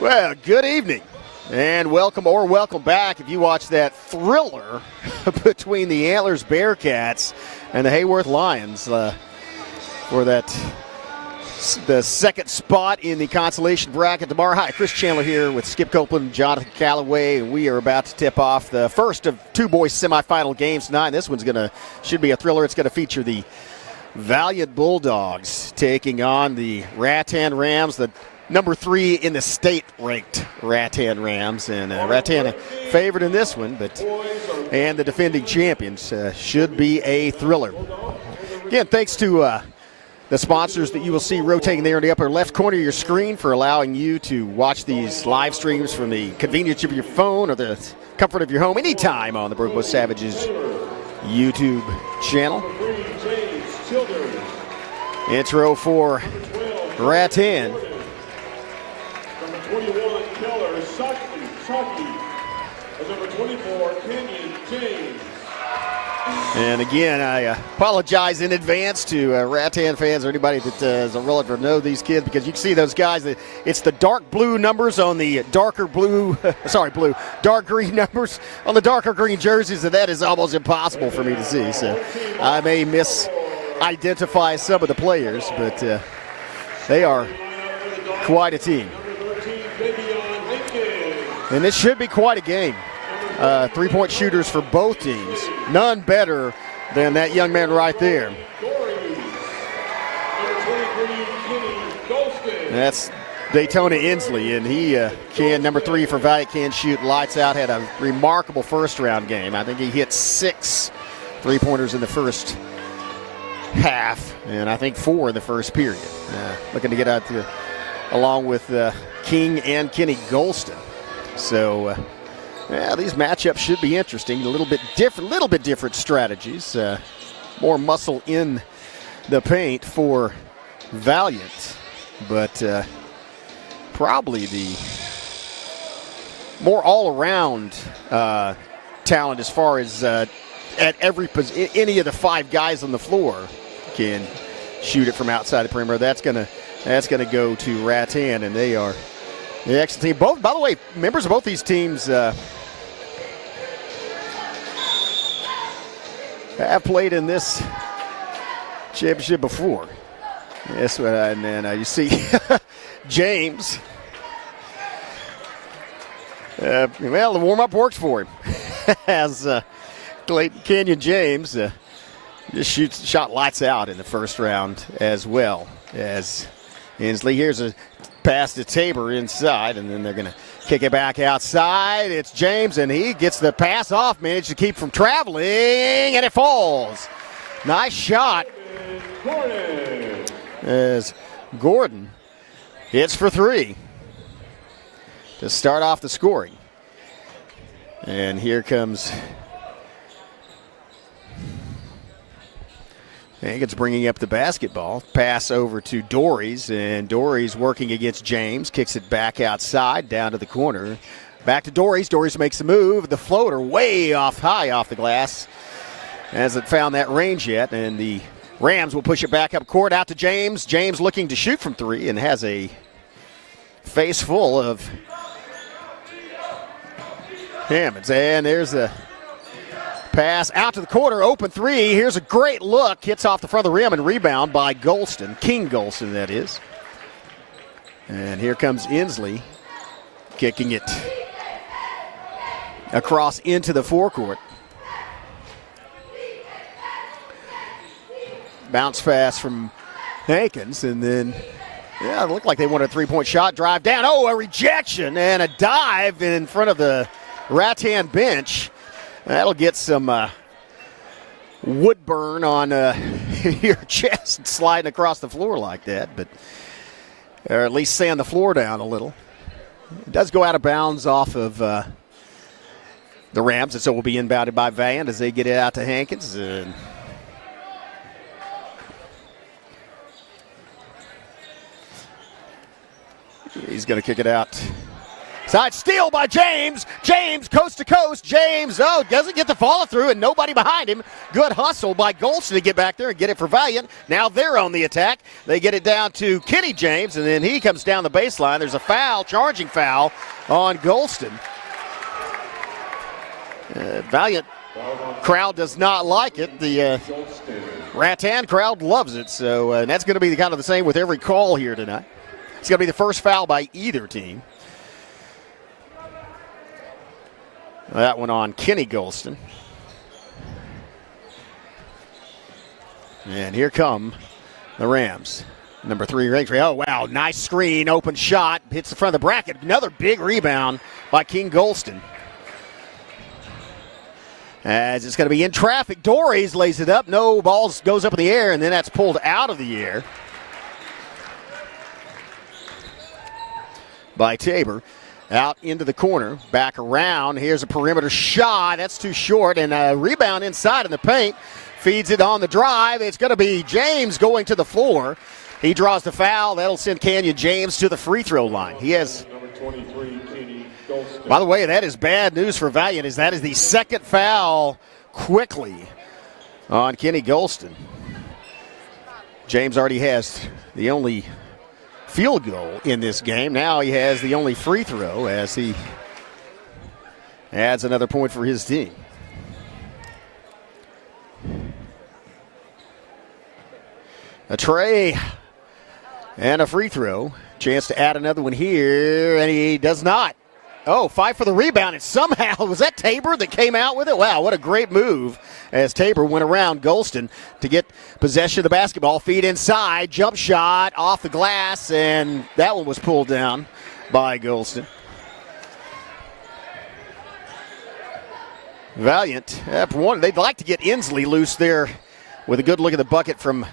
Well, good evening, and welcome back if you watch that thriller between the Antlers Bearcats and the Hayworth Lions for the second spot in the consolation bracket tomorrow. Hi, Chris Chandler here with Skip Copeland and Jonathan Callaway, and we are about to tip off the first of two boys semifinal games tonight. This one's should be a thriller. It's going to feature the Valliant Bulldogs taking on the Rattan Rams, the number 3 in the state-ranked Rattan Rams, and Rattan favored in this one, and the defending champions. Should be a thriller. Again, thanks to the sponsors that you will see rotating there in the upper left corner of your screen for allowing you to watch these live streams from the convenience of your phone or the comfort of your home anytime on the Broke Bow Savages YouTube channel. Intro for Rattan. 21, Keller Saki. As number 24, Kenyon James. And again, I apologize in advance to Rattan fans or anybody that is a relative know these kids, because you can see those guys. It's the dark blue numbers on the darker blue, dark green numbers on the darker green jerseys, and that is almost impossible for me to see. So I may misidentify some of the players, but they are quite a team. And this should be quite a game. Three-point shooters for both teams. None better than that young man right there. That's Daytona Inslee, and he number 3 for Valliant, can shoot lights out. Had a remarkable first-round game. I think he hit 6 three-pointers in the first half, and I think 4 in the first period. Looking to get out there along with King and Kenny Golston. So, these matchups should be interesting. A little bit different strategies. More muscle in the paint for Valliant, but probably the more all-around talent as far as at every position. Any of the 5 guys on the floor can shoot it from outside the perimeter. That's gonna go to Rattan, and they are the excellent team. Both, by the way, members of both these teams have played in this championship before. Yes, and then you see James. Well, the warm-up works for him. As Kenyon James just shot lights out in the first round as well as Inslee. Here's a pass to Tabor inside, and then they're going to kick it back outside. It's James, and he gets the pass off, managed to keep from traveling, and it falls. Nice shot as Gordon hits for 3 to start off the scoring. And here comes Hankins bringing up the basketball. Pass over to Dories, and Dories working against James. Kicks it back outside, down to the corner. Back to Dories. Dories makes the move. The floater way high off the glass. Hasn't found that range yet, and the Rams will push it back up court out to James. James looking to shoot from 3 and has a face full of Hammonds. And there's a pass out to the corner, open 3. Here's a great look. Hits off the front of the rim and rebound by Golston. King Golston, that is. And here comes Inslee kicking it across into the forecourt. Bounce pass from Hankins, and then, it looked like they wanted a 3-point shot. Drive down. Oh, a rejection and a dive in front of the Rattan bench. That'll get some wood burn on your chest sliding across the floor like that, or at least sand the floor down a little. It does go out of bounds off of the Rams, and so will be inbounded by Valliant as they get it out to Hankins. He's going to kick it out Side steal by James. James coast to coast. James, doesn't get the follow through and nobody behind him. Good hustle by Golston to get back there and get it for Valliant. Now they're on the attack. They get it down to Kenny James, and then he comes down the baseline. There's a foul, charging foul on Golston. Valliant crowd does not like it. The Rattan crowd loves it. So and that's going to be kind of the same with every call here tonight. It's going to be the first foul by either team. That one on Kenny Golston. And here come the Rams. Number 3 ranked. Oh, wow. Nice screen. Open shot. Hits the front of the bracket. Another big rebound by King Golston. As it's going to be in traffic. Dorries lays it up. No, balls goes up in the air, and then that's pulled out of the air by Tabor. Out into the corner, back around. Here's a perimeter shot. That's too short, and a rebound inside in the paint. Feeds it on the drive. It's going to be James going to the floor. He draws the foul. That'll send Canyon James to the free throw line. He has, Number 23, Kenny Golston. by the way, that is bad news for Valliant, as that is the second foul quickly on Kenny Golston. James already has the only field goal in this game. Now he has the only free throw as he adds another point for his team. A tray and a free throw. Chance to add another one here, and he does not. Oh, fight for the rebound, and somehow, was that Tabor that came out with it? Wow, what a great move as Tabor went around Golston to get possession of the basketball. Feed inside, jump shot off the glass, and that one was pulled down by Golston. Valliant, they'd like to get Inslee loose there with a good look at the bucket from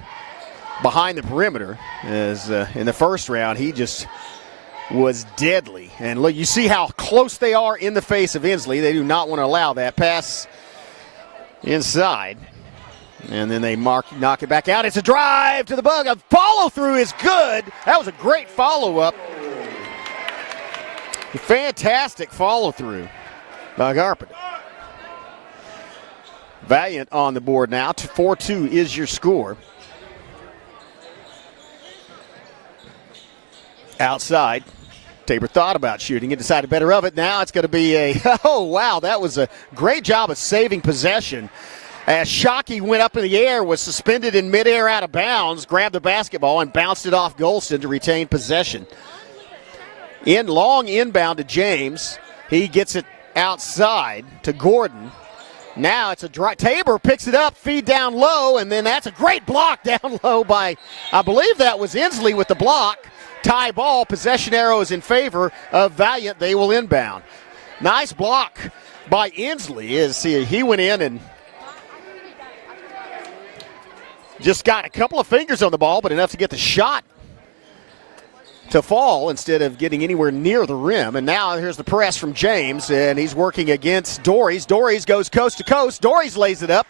behind the perimeter. As in the first round, he just was deadly. And look, you see how close they are in the face of Inslee. They do not want to allow that pass inside. And then they knock it back out. It's a drive to the bug. A follow-through is good. That was a great follow-up. Fantastic follow-through by Carpenter. Valliant on the board now. 4-2 is your score. Outside. Tabor thought about shooting it, decided better of it. Now it's going to be oh, wow, that was a great job of saving possession. As Shockey went up in the air, was suspended in midair out of bounds, grabbed the basketball and bounced it off Golston to retain possession. Long inbound to James. He gets it outside to Gordon. Now it's a drive. Tabor picks it up, feed down low, and then that's a great block down low by, I believe that was Inslee with the block. Tie ball, possession arrows in favor of Valliant. They will inbound. Nice block by Inslee as he went in and just got a couple of fingers on the ball, but enough to get the shot to fall instead of getting anywhere near the rim. And now here's the press from James, and he's working against Dorries. Dorries goes coast to coast. Dorries lays it up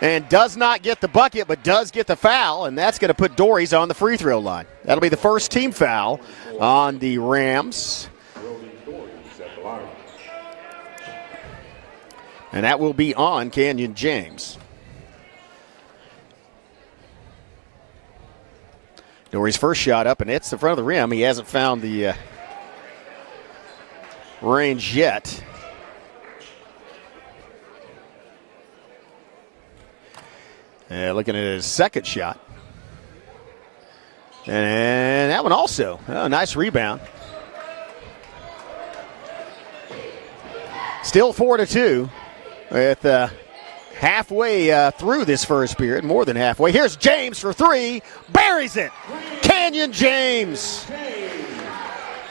and does not get the bucket, but does get the foul, and that's going to put Dorries on the free throw line. That'll be the first team foul on the Rams. And that will be on Canyon James. Dorries' first shot up, and it's the front of the rim. He hasn't found the range yet. Looking at his second shot. And that one also. Oh, nice rebound. Still 4-2 with halfway through this first period, more than halfway. Here's James for three. Buries it. Canyon James.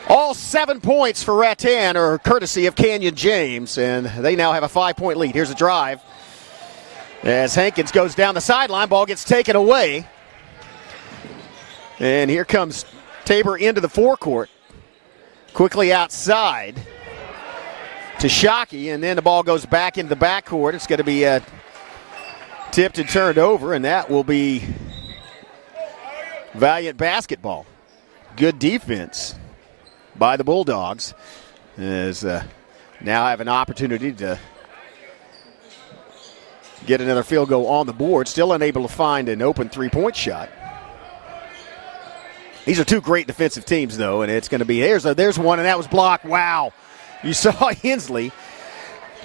All 7 points for Rattan are courtesy of Canyon James, and they now have a 5-point lead. Here's a drive. As Hankins goes down the sideline, ball gets taken away. And here comes Tabor into the forecourt. Quickly outside to Shockey, and then the ball goes back into the backcourt. It's going to be tipped and turned over, and that will be Valliant basketball. Good defense by the Bulldogs. As now have an opportunity to get another field goal on the board. Still unable to find an open three-point shot. These are two great defensive teams, though, and it's going to be there's one, and that was blocked. Wow. You saw Hensley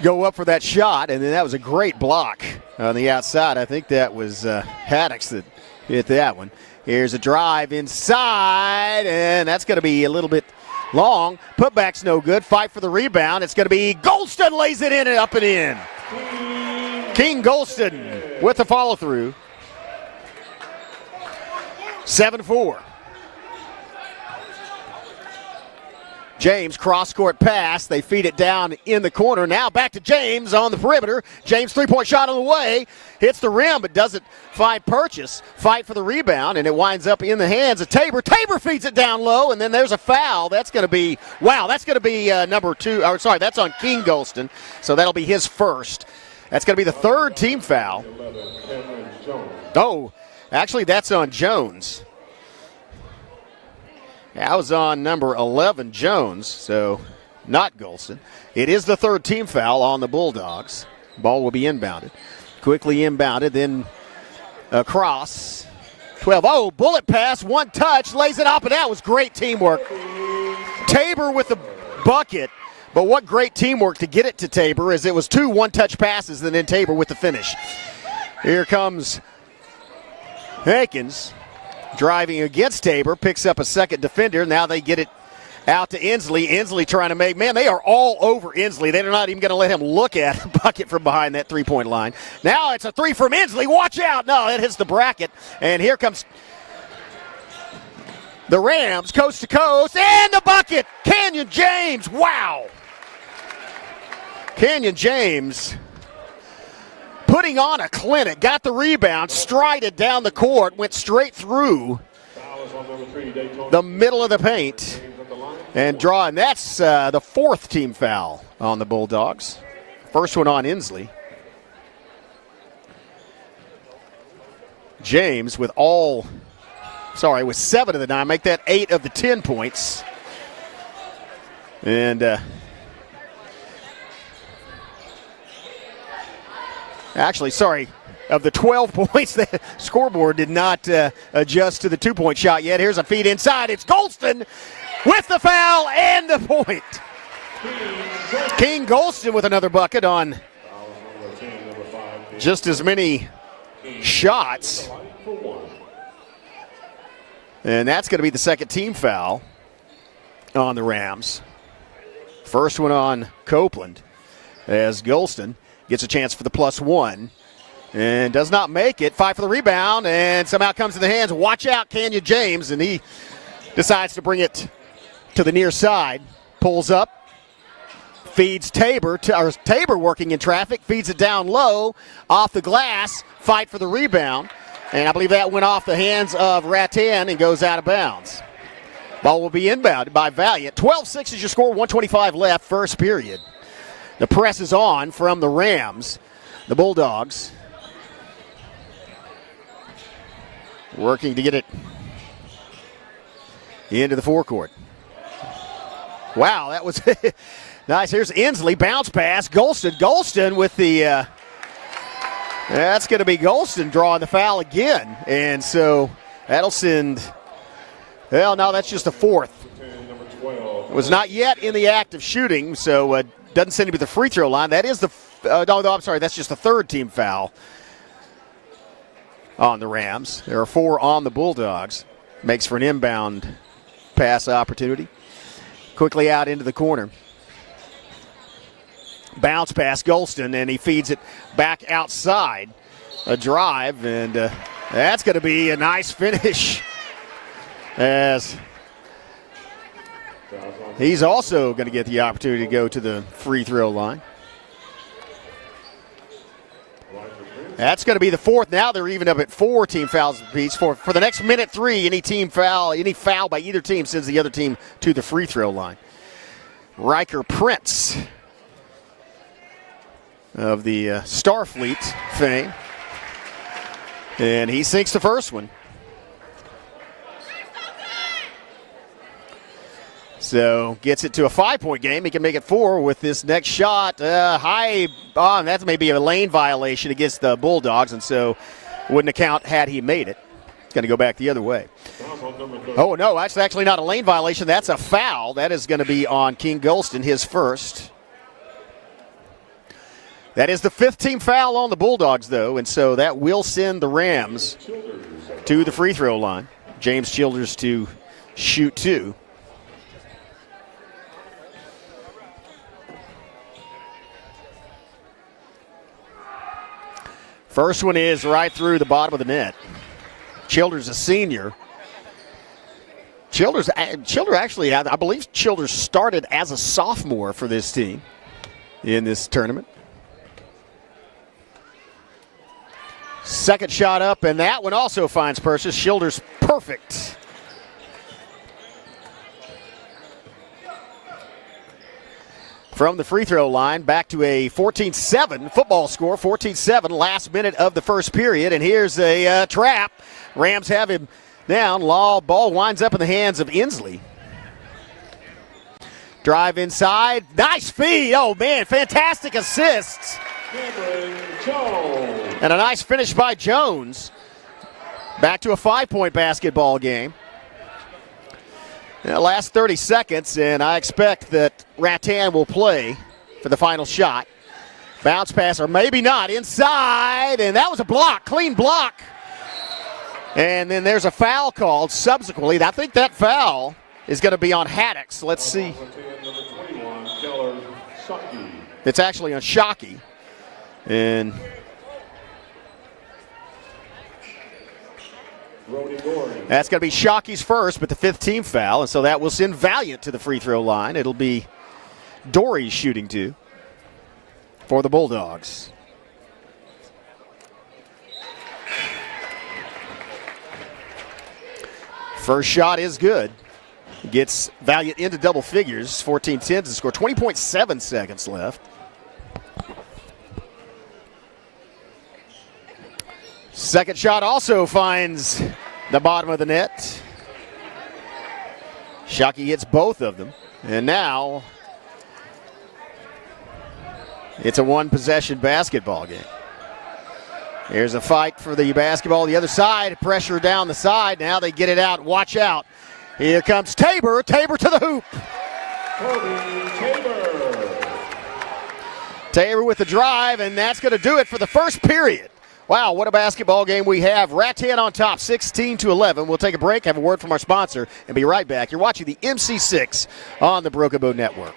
go up for that shot, and then that was a great block on the outside. I think that was Haddix that hit that one. Here's a drive inside, and that's going to be a little bit long. Putback's no good. Fight for the rebound. It's going to be Golston lays it in and up and in. King Golston with the follow-through. 7-4. James, cross-court pass. They feed it down in the corner. Now back to James on the perimeter. James, three-point shot on the way. Hits the rim, but doesn't find purchase. Fight for the rebound, and it winds up in the hands of Tabor. Tabor feeds it down low, and then there's a foul. That's going to be, number two. Or sorry, that's on King Golston, so that'll be his first. That's going to be the third team foul. Oh, actually, that's on Jones. That was on number 11, Jones, so not Golston. It is the third team foul on the Bulldogs. Ball will be inbounded. Quickly inbounded, then across. 12. Oh, bullet pass, one touch, lays it up, and that was great teamwork. Tabor with the bucket, but what great teamwork to get it to Tabor, as it was two one-touch passes, and then Tabor with the finish. Here comes Hankins. Driving against Tabor, picks up a second defender. Now they get it out to Inslee. Inslee trying to make, man, they are all over Inslee. They're not even going to let him look at the bucket from behind that three-point line. Now it's a three from Inslee. Watch out. No, it hits the bracket. And here comes the Rams, coast to coast, and the bucket. Canyon James, wow. Canyon James putting on a clinic, got the rebound, strided down the court, went straight through the middle of the paint and drawing. That's the fourth team foul on the Bulldogs. First one on Inslee. James with with 7 of the 9, make that 8 of the 10 points. And of the 12 points, the scoreboard did not adjust to the two-point shot yet. Here's a feed inside. It's Golston with the foul and the point. King Golston with another bucket on just as many shots. And that's going to be the second team foul on the Rams. First one on Copeland as Golston gets a chance for the +1 and does not make it. Fight for the rebound and somehow comes in the hands. Watch out, Canyon James, and he decides to bring it to the near side. Pulls up, feeds Tabor. Tabor working in traffic, feeds it down low, off the glass. Fight for the rebound, and I believe that went off the hands of Rattan and goes out of bounds. Ball will be inbounded by Valliant. 12-6 is your score, 1:25 left, first period. The press is on from the Rams. The Bulldogs working to get it into the forecourt. Wow, that was nice. Here's Inslee, bounce pass. Golston with the that's going to be Golston drawing the foul again. And so that'll send, well, no, that's just the fourth. Was not yet in the act of shooting, so doesn't send him to the free throw line. That is that's just the third team foul on the Rams. There are 4 on the Bulldogs. Makes for an inbound pass opportunity. Quickly out into the corner. Bounce pass, Golston, and he feeds it back outside. A drive, and that's going to be a nice finish as he's also going to get the opportunity to go to the free throw line. That's going to be the fourth. Now they're even up at 4 team fouls apiece. For the next minute 3, any foul by either team sends the other team to the free throw line. Riker Prince of the Starfleet fame. And he sinks the first one. So gets it to a 5-point game. He can make it 4 with this next shot. That may be a lane violation against the Bulldogs, and so wouldn't account had he made it. It's going to go back the other way. Oh, no, that's actually not a lane violation. That's a foul. That is going to be on King Golston, his first. That is the 5th team foul on the Bulldogs, though, and so that will send the Rams to the free throw line. James Childers to shoot 2. First one is right through the bottom of the net. Childers, a senior. Childers actually, I believe Childers started as a sophomore for this team in this tournament. Second shot up, and that one also finds Persis. Childers perfect. From the free throw line, back to a 14-7 football score, 14-7, last minute of the first period. And here's a trap. Rams have him down. Ball winds up in the hands of Inslee. Drive inside. Nice feed. Oh, man, fantastic assists. And a nice finish by Jones. Back to a 5-point basketball game. Last 30 seconds, and I expect that Rattan will play for the final shot. Bounce pass, or maybe not, inside, and that was a block, clean block. And then there's a foul called subsequently. I think that foul is going to be on Haddix. Let's see. It's actually on Shockey. And that's going to be Shockey's first, but the 5th team foul, and so that will send Valliant to the free throw line. It'll be Dory's shooting 2 for the Bulldogs. First shot is good. Gets Valliant into double figures, 14-10 to score, 20.7 seconds left. Second shot also finds the bottom of the net. Shockey hits both of them. And now it's a one-possession basketball game. Here's a fight for the basketball. The other side, pressure down the side. Now they get it out. Watch out. Here comes Tabor. Tabor to the hoop. Tabor with the drive, and that's going to do it for the first period. Wow, what a basketball game we have. Rattan on top, 16-11. We'll take a break, have a word from our sponsor, and be right back. You're watching the MC6 on the Broken Network.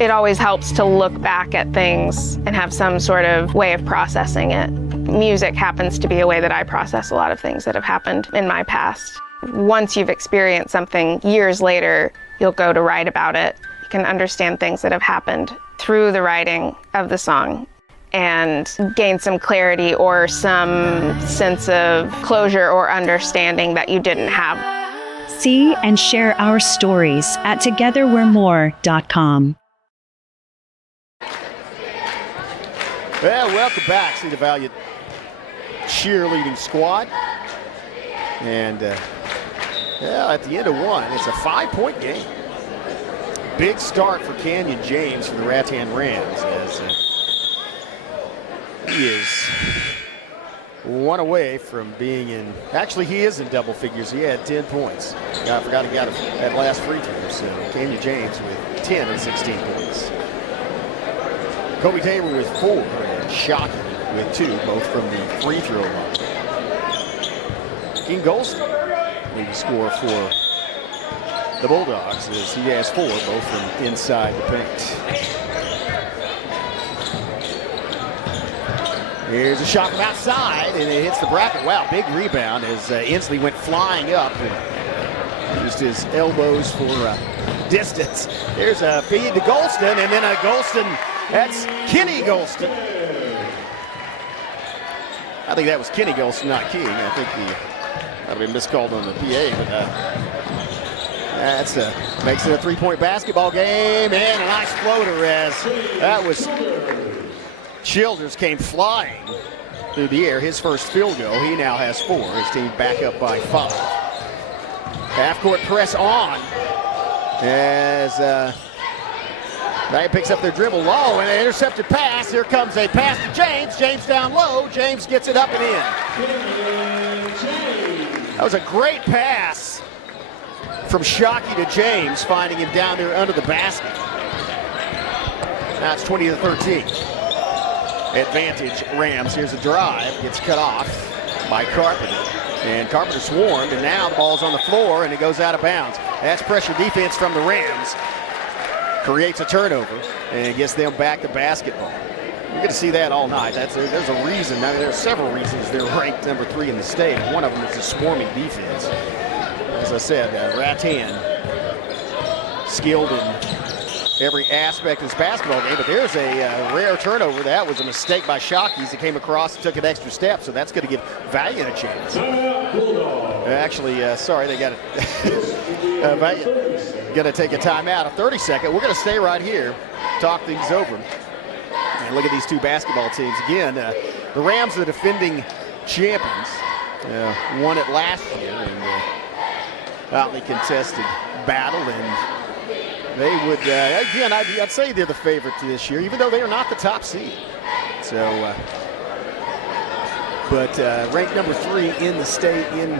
It always helps to look back at things and have some sort of way of processing it. Music happens to be a way that I process a lot of things that have happened in my past. Once you've experienced something years later, you'll go to write about it. You can understand things that have happened through the writing of the song and gain some clarity or some sense of closure or understanding that you didn't have. See and share our stories at togetherwe'remore.com. Well, welcome back. See the Valliant cheerleading squad. And at the end of one, it's a 5-point game. Big start for Canyon James for the Rattan Rams as he is one away from being in, actually he is in double figures. He had 10 points. I forgot he got that last free throw. So Canyon James with 10 and 16 points. Kobe Tabor with 4 and Shockey with 2, both from the free throw line. King Golston leading scorer for the Bulldogs as he has 4, both from inside the paint. Here's a shot from outside, and it hits the bracket. Wow, big rebound as Inslee went flying up and used his elbows for distance. Here's a feed to Golston, and then a Golston, that's Kenny Golston. I think that was Kenny Golston, not King. I think he might have been miscalled on the PA, but that's makes it a 3-point basketball game, and a nice floater as that was Childers came flying through the air. His first field goal. He now has 4. His team back up by 5. Half-court press on as Valliant picks up their dribble low and an intercepted pass. Here comes a pass to James. James down low. James gets it up and in. That was a great pass from Shockey to James, finding him down there under the basket. Now it's 20-13. Advantage Rams. Here's a drive. Gets cut off by Carpenter. And Carpenter swarmed, and now the ball's on the floor, and it goes out of bounds. That's pressure defense from the Rams. Creates a turnover, and gets them back to basketball. You're going to see that all night. There's a reason. I mean, there's several reasons they're ranked number 3 in the state. One of them is the swarming defense. As I said, Rattan, skilled in every aspect of this basketball game, but there's a rare turnover. That was a mistake by Shockey's that came across and took an extra step, so that's going to give Valliant a chance. Actually, sorry, they got it. Valliant going to take a timeout, a 30-second. We're going to stay right here, talk things over. And look at these two basketball teams. Again, the Rams, the defending champions, won it last year in the hotly contested battle, and they would, again, I'd say they're the favorite this year, even though they are not the top seed. So, but ranked number 3 in the state in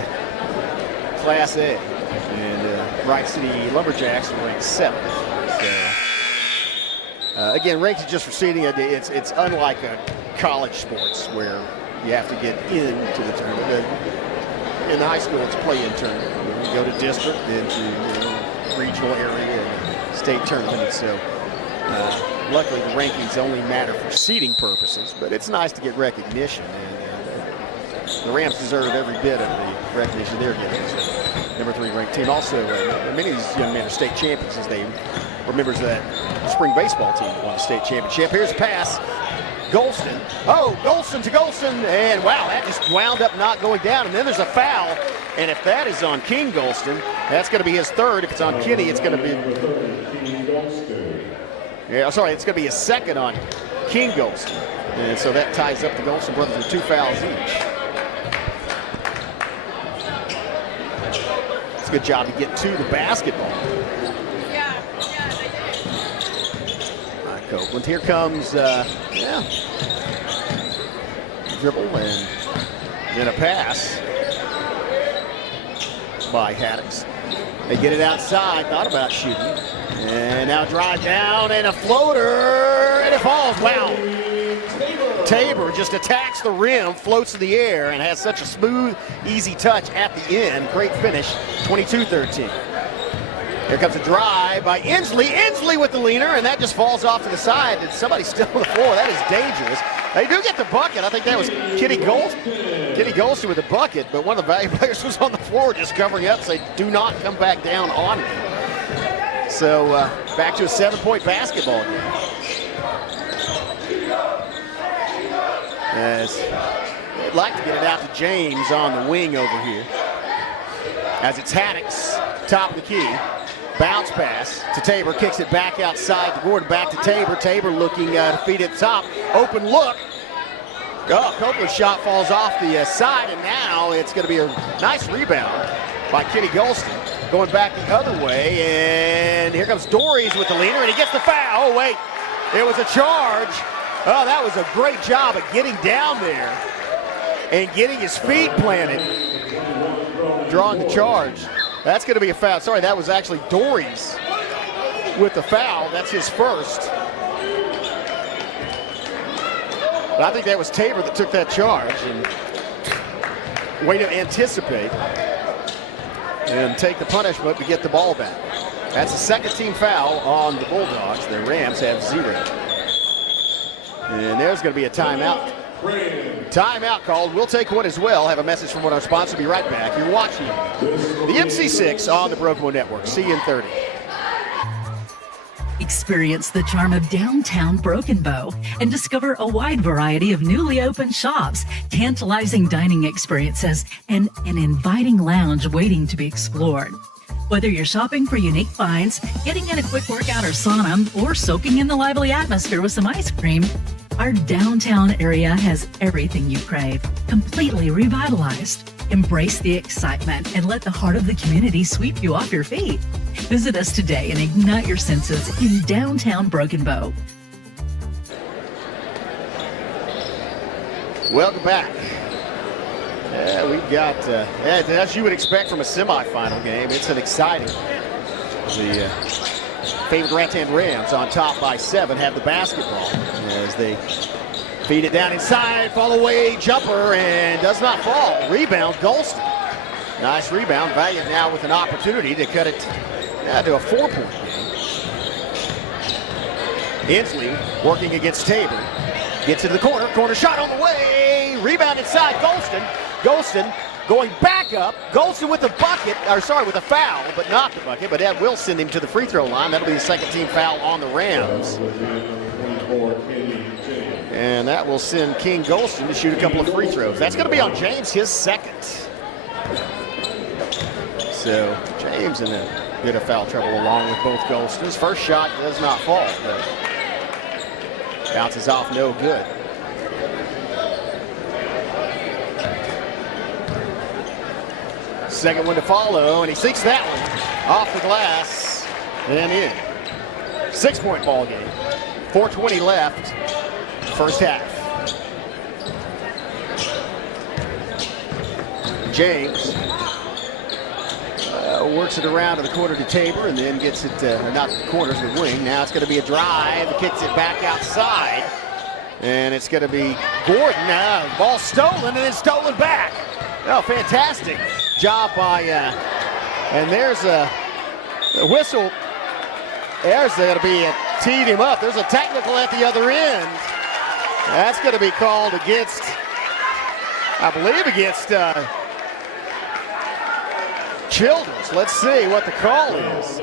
Class A. And Wright City Lumberjacks are ranked 7th. So, again, ranked just for seeding. It's unlike college sports where you have to get into the tournament. In high school, it's play-in tournament. You go to district, then to regional area, and state tournament. And so, luckily, the rankings only matter for seeding purposes, but it's nice to get recognition. And the Rams deserve every bit of the recognition they're getting. So, number 3 ranked team. Also, many of these young men are state champions, as they were members of that spring baseball team that won the state championship. Here's a pass. Golston. Oh, Golston to Golston. And wow, that just wound up not going down. And then there's a foul. And if that is on King Golston, that's going to be his 3rd. If it's on Kinney, it's going to be. Yeah, sorry, it's going to be his 2nd on King Golston. And so that ties up the Golston brothers with 2 fouls each. It's a good job to get to the basketball. Copeland. Here comes, dribble and then a pass by Haddix. They get it outside, thought about shooting. And now drive down and a floater, and it falls. Wow. Tabor just attacks the rim, floats in the air, and has such a smooth, easy touch at the end. Great finish, 22-13. Here comes a drive by Inslee. Inslee with the leaner, and that just falls off to the side. And somebody's still on the floor. That is dangerous. They do get the bucket. I think that was Kitty Golston with the bucket, but one of the Valliant players was on the floor just covering up, saying, do not come back down on me. So back to a 7-point basketball game. As they'd like to get it out to James on the wing over here. As it's Haddix, top of the key. Bounce pass to Tabor, kicks it back outside to Gordon, back to Tabor. Tabor looking to feed it top. Open look. Oh, Copeland's shot falls off the side, and now it's going to be a nice rebound by Kenny Golston. Going back the other way, and here comes Dories with the leaner, and he gets the foul. Oh, wait, it was a charge. Oh, that was a great job of getting down there and getting his feet planted, drawing the charge. That's going to be a foul. Sorry, that was actually Dories with the foul. That's his 1st. But I think that was Tabor that took that charge. And way to anticipate and take the punishment to get the ball back. That's the 2nd team foul on the Bulldogs. The Rams have 0. And there's going to be a timeout. Timeout called. We'll take one as well. Have a message from one of our sponsors. Be right back. You're watching the MC6 on the Broken Bow Network. See you in 30. Experience the charm of downtown Broken Bow and discover a wide variety of newly opened shops, tantalizing dining experiences, and an inviting lounge waiting to be explored. Whether you're shopping for unique finds, getting in a quick workout or sauna, or soaking in the lively atmosphere with some ice cream, our downtown area has everything you crave, completely revitalized. Embrace the excitement and let the heart of the community sweep you off your feet. Visit us today and ignite your senses in downtown Broken Bow. Welcome back. Yeah, we've got, as you would expect from a semifinal game, it's an exciting one. The favored Rattan Rams on top by 7 have the basketball as they feed it down inside, fall away jumper, and does not fall. Rebound, Golston. Nice rebound. Valliant now with an opportunity to cut it to a 4-point game. Inslee working against Tabor. Gets into the corner. Corner shot on the way. Rebound inside. Golston. Golston going back up. Golston with the bucket, with a foul, but not the bucket. But that will send him to the free throw line. That'll be the second team foul on the Rams. And that will send King Golston to shoot a couple of free throws. That's going to be on James, his second. So James in a bit of foul trouble along with both Golstons. First shot does not fall, but bounces off no good. Second one to follow, and he sinks that one off the glass and in. 6-point ball game. 4:20 left, first half. James works it around to the corner to Tabor and then gets it, not the corner, to the wing. Now it's going to be a drive, kicks it back outside, and it's going to be Gordon. Ball stolen and then stolen back. Oh, fantastic job by, and there's a whistle. There's going to be teed him up. There's a technical at the other end. That's going to be called against, I believe, against Childers. Let's see what the call is.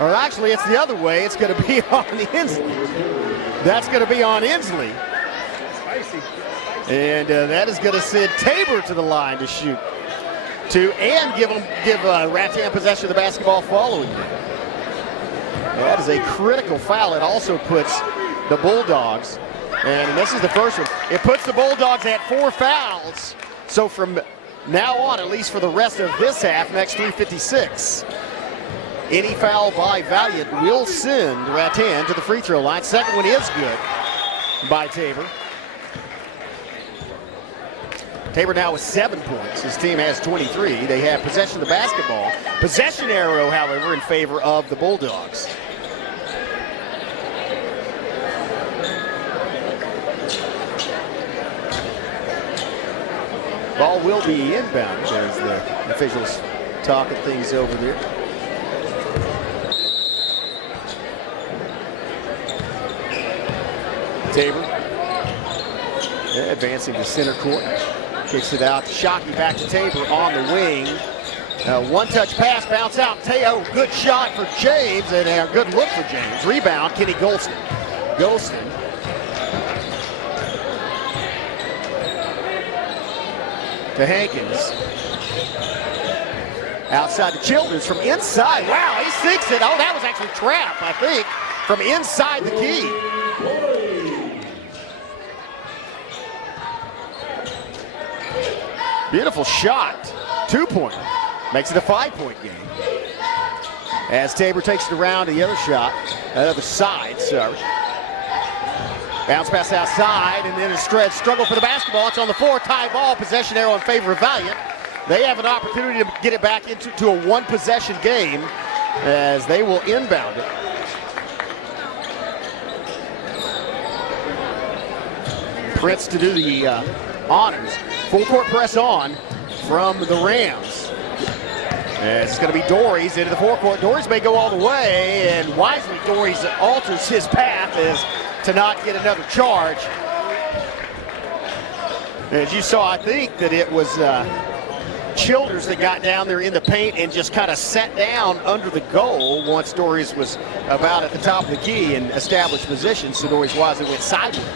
Or actually, it's the other way. It's going to be on Inslee. That's going to be on Inslee. And that is going to send Tabor to the line to shoot and give Rattan possession of the basketball following that. That is a critical foul. It also puts the Bulldogs, and this is the first one, it puts the Bulldogs at 4 fouls. So from now on, at least for the rest of this half, next 3:56, any foul by Valliant will send Rattan to the free throw line. Second one is good by Tabor. Tabor now with 7 points. His team has 23. They have possession of the basketball. Possession arrow, however, in favor of the Bulldogs. Ball will be inbound as the officials talking things over there. Tabor advancing to center court. Kicks it out. Shockey back to Tabor on the wing. One-touch pass, bounce out. Teo, good shot for James, and a good look for James. Rebound, Kenny Golston. Golston. To Hankins. Outside to Childers from inside. Wow, he sinks it. Oh, that was actually trapped, I think, from inside the key. Beautiful shot. 2-pointer. Makes it a 5-point game. As Tabor takes it around to the other shot. Other side, sorry. Bounce pass outside, and then a struggle for the basketball. It's on the floor. Tie ball. Possession arrow in favor of Valliant. They have an opportunity to get it back into a one-possession game as they will inbound it. Prince to do the honors. Full court press on from the Rams. It's going to be Dorries into the forecourt. Dorries may go all the way, and wisely Dorries alters his path as to not get another charge. As you saw, I think that it was Childers that got down there in the paint and just kind of sat down under the goal once Dorries was about at the top of the key and established position. So Dorries wisely went sideways.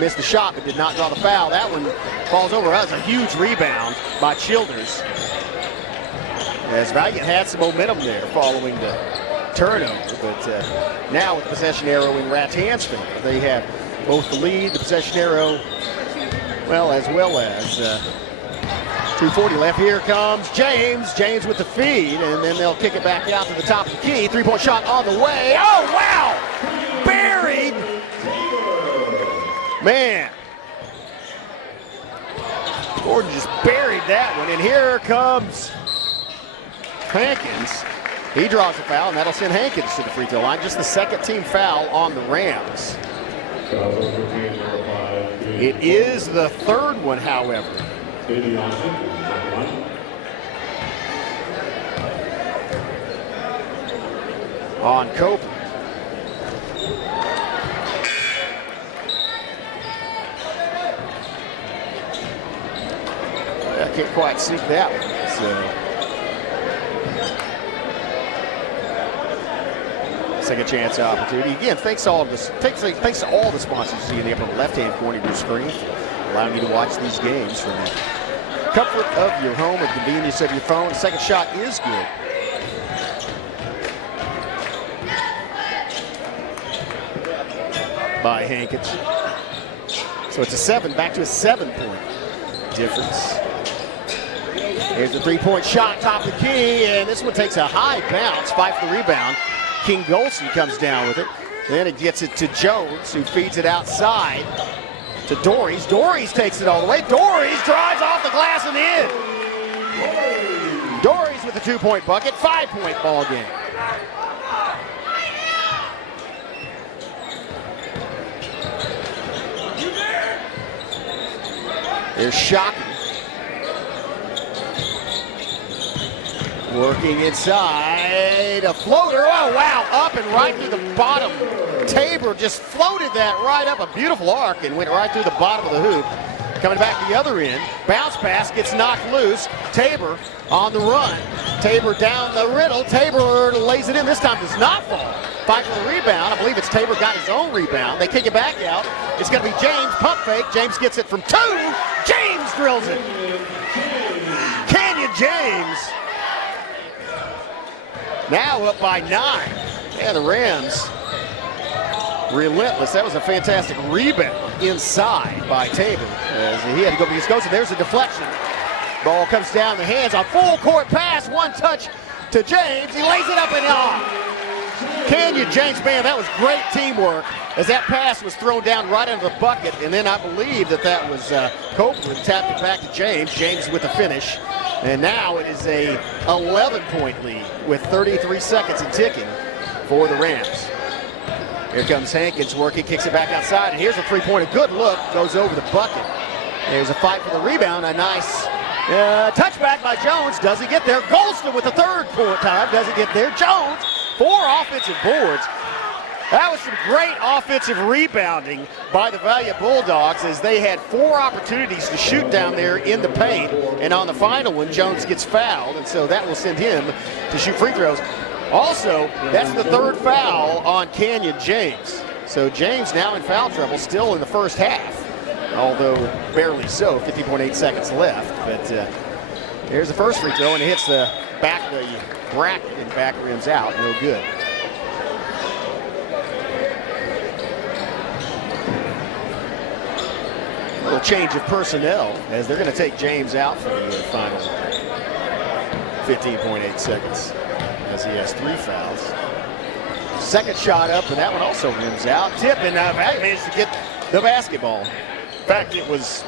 Missed the shot, but did not draw the foul. That one falls over. That was a huge rebound by Childers. As Valliant had some momentum there following the turnover, but now with the possession arrow in Rattan's favor, they have both the lead, the possession arrow, as well as 2:40 left. Here comes James. James with the feed, and then they'll kick it back out to the top of the key. Three-point shot on the way. Oh, wow! Buried! Man. Gordon just buried that one, and here comes Hankins. He draws a foul, and that'll send Hankins to the free throw line. Just the second team foul on the Rams. It is the third one, however. On Copeland. I can't quite see that one. So, second chance opportunity. Again, thanks to all the sponsors you see in the upper left-hand corner of your screen, allowing you to watch these games from the comfort of your home and convenience of your phone. The second shot is good. By Hankins. So it's a 7, back to a 7-point difference. Here's the three-point shot, top of the key, and this one takes a high bounce, fight for the rebound. King Golson comes down with it. Then it gets it to Jones, who feeds it outside to Dorries. Dorries takes it all the way. Dorries drives off the glass and in. Dorries with a 2-point bucket, 5-point ball game. There's Shockey. Working inside, a floater, oh wow, up and right through the bottom. Tabor just floated that right up, a beautiful arc, and went right through the bottom of the hoop. Coming back the other end, bounce pass gets knocked loose. Tabor on the run. Tabor down the riddle. Tabor lays it in, this time does not fall. Fight for the rebound, I believe it's Tabor got his own rebound. They kick it back out. It's gonna be James, pump fake. James gets it from 2. James drills it. Canyon James. Now up by 9. Yeah, the Rams relentless. That was a fantastic rebound inside by Tabor. As he had to go because goes, and there's a deflection. Ball comes down the hands on full court pass. One touch to James. He lays it up and on. Canyon James, man, that was great teamwork as that pass was thrown down right into the bucket. And then I believe that was Copeland tapped it back to James. James with the finish. And now it is a 11-point lead with 33 seconds and ticking for the Rams. Here comes Hankins working, kicks it back outside, and here's a three-pointer. Good look, goes over the bucket. There's a fight for the rebound, a nice touchback by Jones. Doesn't get there. Golston with the third point time. Doesn't get there. Jones, 4 offensive boards. That was some great offensive rebounding by the Valliant Bulldogs as they had 4 opportunities to shoot down there in the paint. And on the final one, Jones gets fouled, and so that will send him to shoot free throws. Also, that's the 3rd foul on Canyon James. So James now in foul trouble, still in the first half, although barely so, 50.8 seconds left. But here's the first free throw, and it hits the back of the bracket and back rims out, no good. A little change of personnel as they're going to take James out for the final 15.8 seconds as he has 3 fouls. Second shot up, and that one also rims out. Tip, and Valliant managed to get the basketball. In fact, it was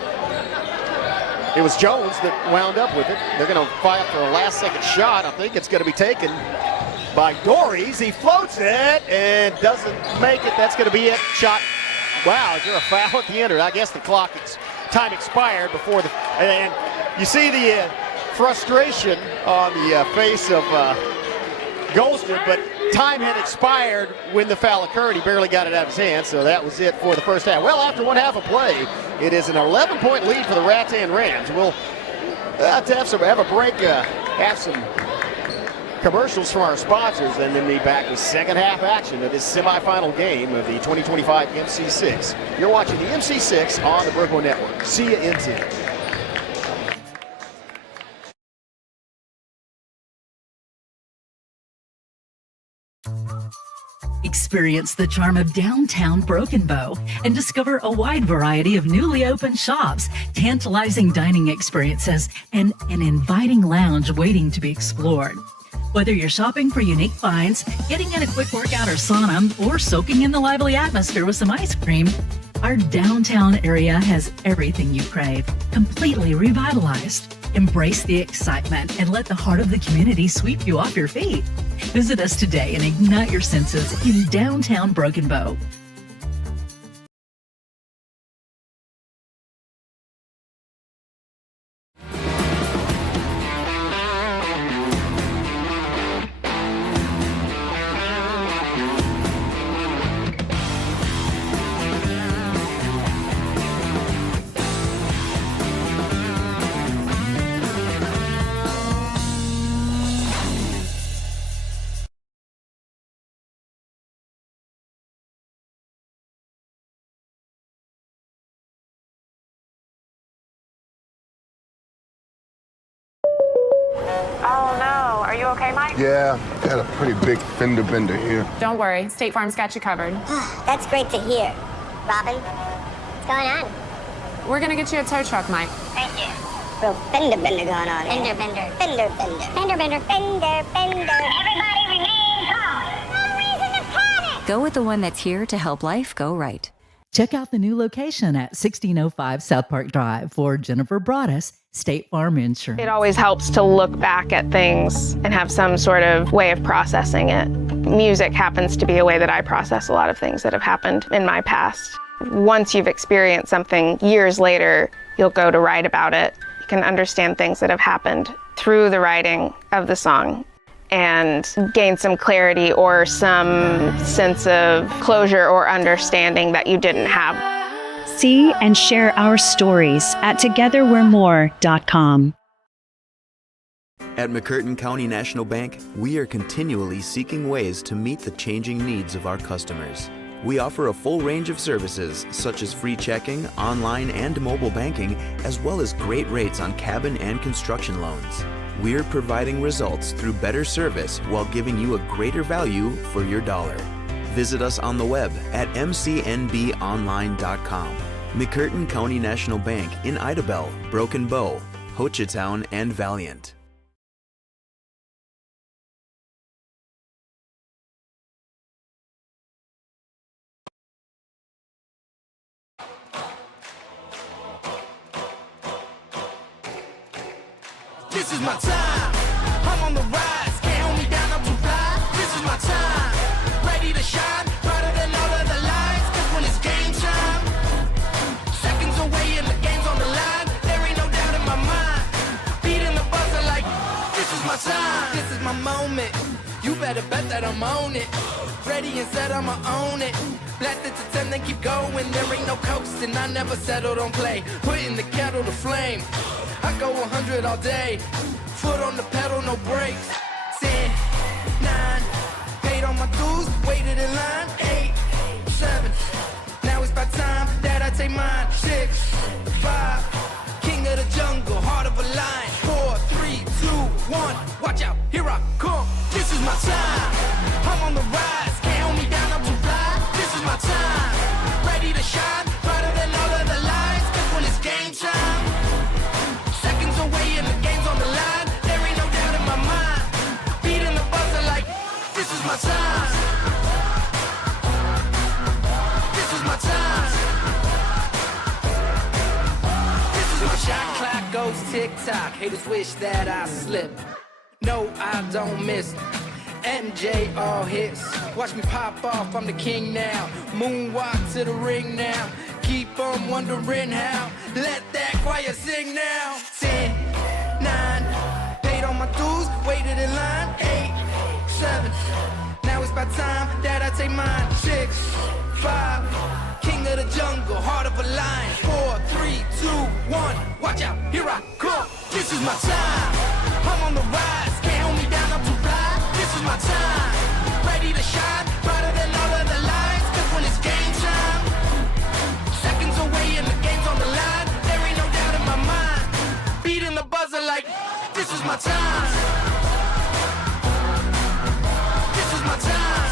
Jones that wound up with it. They're going to fight for a last-second shot. I think it's going to be taken by Dorries. He floats it and doesn't make it. That's going to be it. Shot. Wow, is there a foul at the end? I guess the time expired before the, and you see the frustration on the face of Golston, but time had expired when the foul occurred. He barely got it out of his hand, so that was it for the first half. Well, after one half of play, it is an 11-point lead for the Rattan Rams. We'll have to have a break, have some commercials from our sponsors, and then be back with second half action of this semifinal game of the 2025 MC6. You're watching the MC6 on the Brooklyn Network. See you in 10. Experience the charm of downtown Broken Bow and discover a wide variety of newly opened shops, tantalizing dining experiences, and an inviting lounge waiting to be explored. Whether you're shopping for unique finds, getting in a quick workout or sauna, or soaking in the lively atmosphere with some ice cream, our downtown area has everything you crave, completely revitalized. Embrace the excitement and let the heart of the community sweep you off your feet. Visit us today and ignite your senses in downtown Broken Bow. Oh no, are you okay, Mike? Yeah, got a pretty big fender bender here. Don't worry, State Farm's got you covered. That's great to hear. Robin, what's going on? We're gonna get you a tow truck, Mike. Thank you. Real fender bender going on here. Fender bender. Fender bender. Fender bender. Fender bender. Everybody remain calm. No reason to panic. Go with the one that's here to help life go right. Check out the new location at 1605 South Park Drive for Jennifer Broaddus, State Farm Insurance. It always helps to look back at things and have some sort of way of processing it. Music happens to be a way that I process a lot of things that have happened in my past. Once you've experienced something years later, you'll go to write about it. You can understand things that have happened through the writing of the song and gain some clarity or some sense of closure or understanding that you didn't have. See and share our stories at togetherwe'remore.com. At McCurtain County National Bank, we are continually seeking ways to meet the changing needs of our customers. We offer a full range of services such as free checking, online and mobile banking, as well as great rates on cabin and construction loans. We're providing results through better service while giving you a greater value for your dollar. Visit us on the web at mcnbonline.com. McCurtain County National Bank in Idabel, Broken Bow, Hochatown, and Valliant. This is my time. I'm on the rise. Can't hold me down. I'm too fly. This is my time. Ready to shine. Brighter than all of the lights. Cause when it's game time, seconds away and the game's on the line. There ain't no doubt in my mind. Beating the buzzer like, this is my time. This is my moment. You better bet that I'm on it. Ready and set, I'ma own it. Blast it to 10, then keep going. There ain't no coasting. I never settled on play. Putting the kettle to flame. I go 100 all day. Foot on the pedal, no brakes. 10, 9, paid on my dues, waited in line. 8, 7, now it's about time that I take mine. 6, 5, king of the jungle, heart of a lion. 4, 3, 2, 1, watch out, here I come. This is my time, I'm on the rise. Can't hold me down, I'm too fly. This is my time, ready to shine. Brighter than all of the lights, cause when it's game time, seconds away and the game's on the line. There ain't no doubt in my mind. Beating the buzzer like, this is my time. This is my time. This is my shot clock goes tick-tock. Haters wish that I slip. No, I don't miss. MJ all hits. Watch me pop off, I'm the king now. Moonwalk to the ring now. Keep on wondering how. Let that choir sing now. 10, 9, paid on my dues, waited in line. 8, 7, now it's about time that I take mine. 6, 5, king of the jungle, heart of a lion. 4, 3, 2, 1, watch out, here I come. This is my time, I'm on the rise. Can't hold me down, I'm too fly. This is my time, ready to shine. Brighter than all of the lights, cause when it's game time, seconds away and the game's on the line. There ain't no doubt in my mind. Beating the buzzer like, this is my time. This is my time.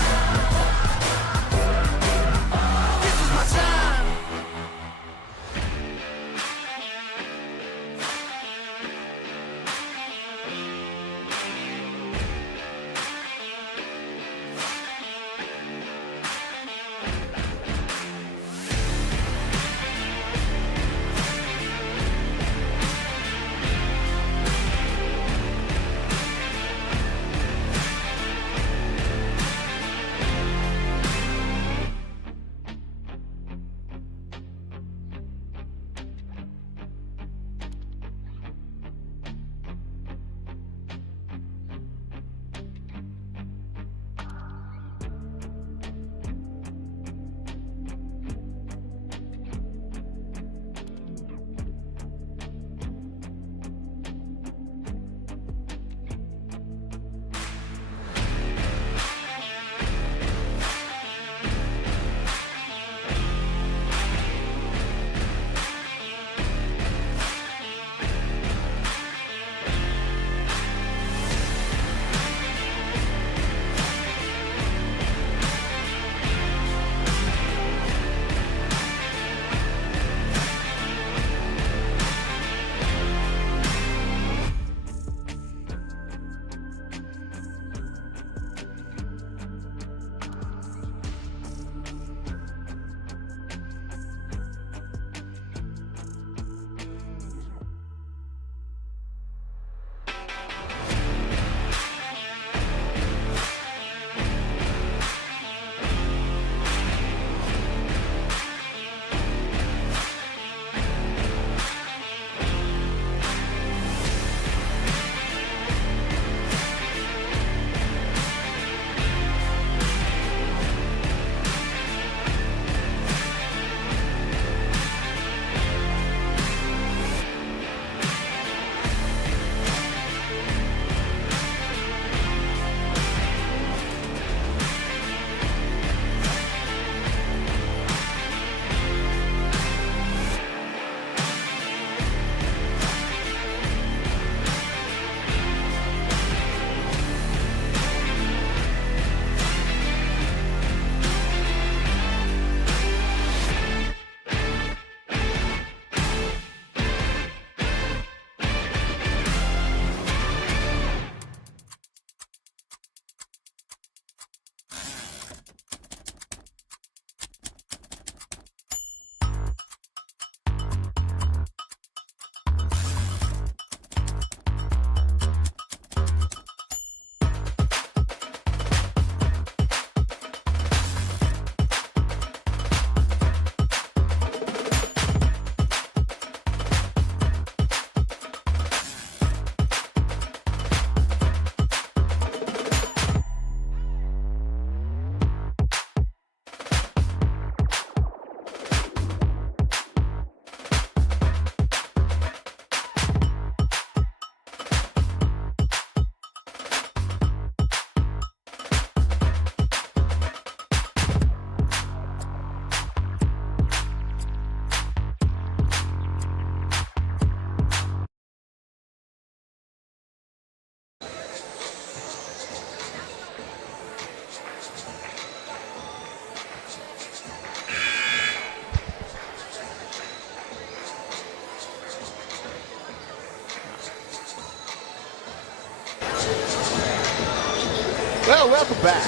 Well, welcome back.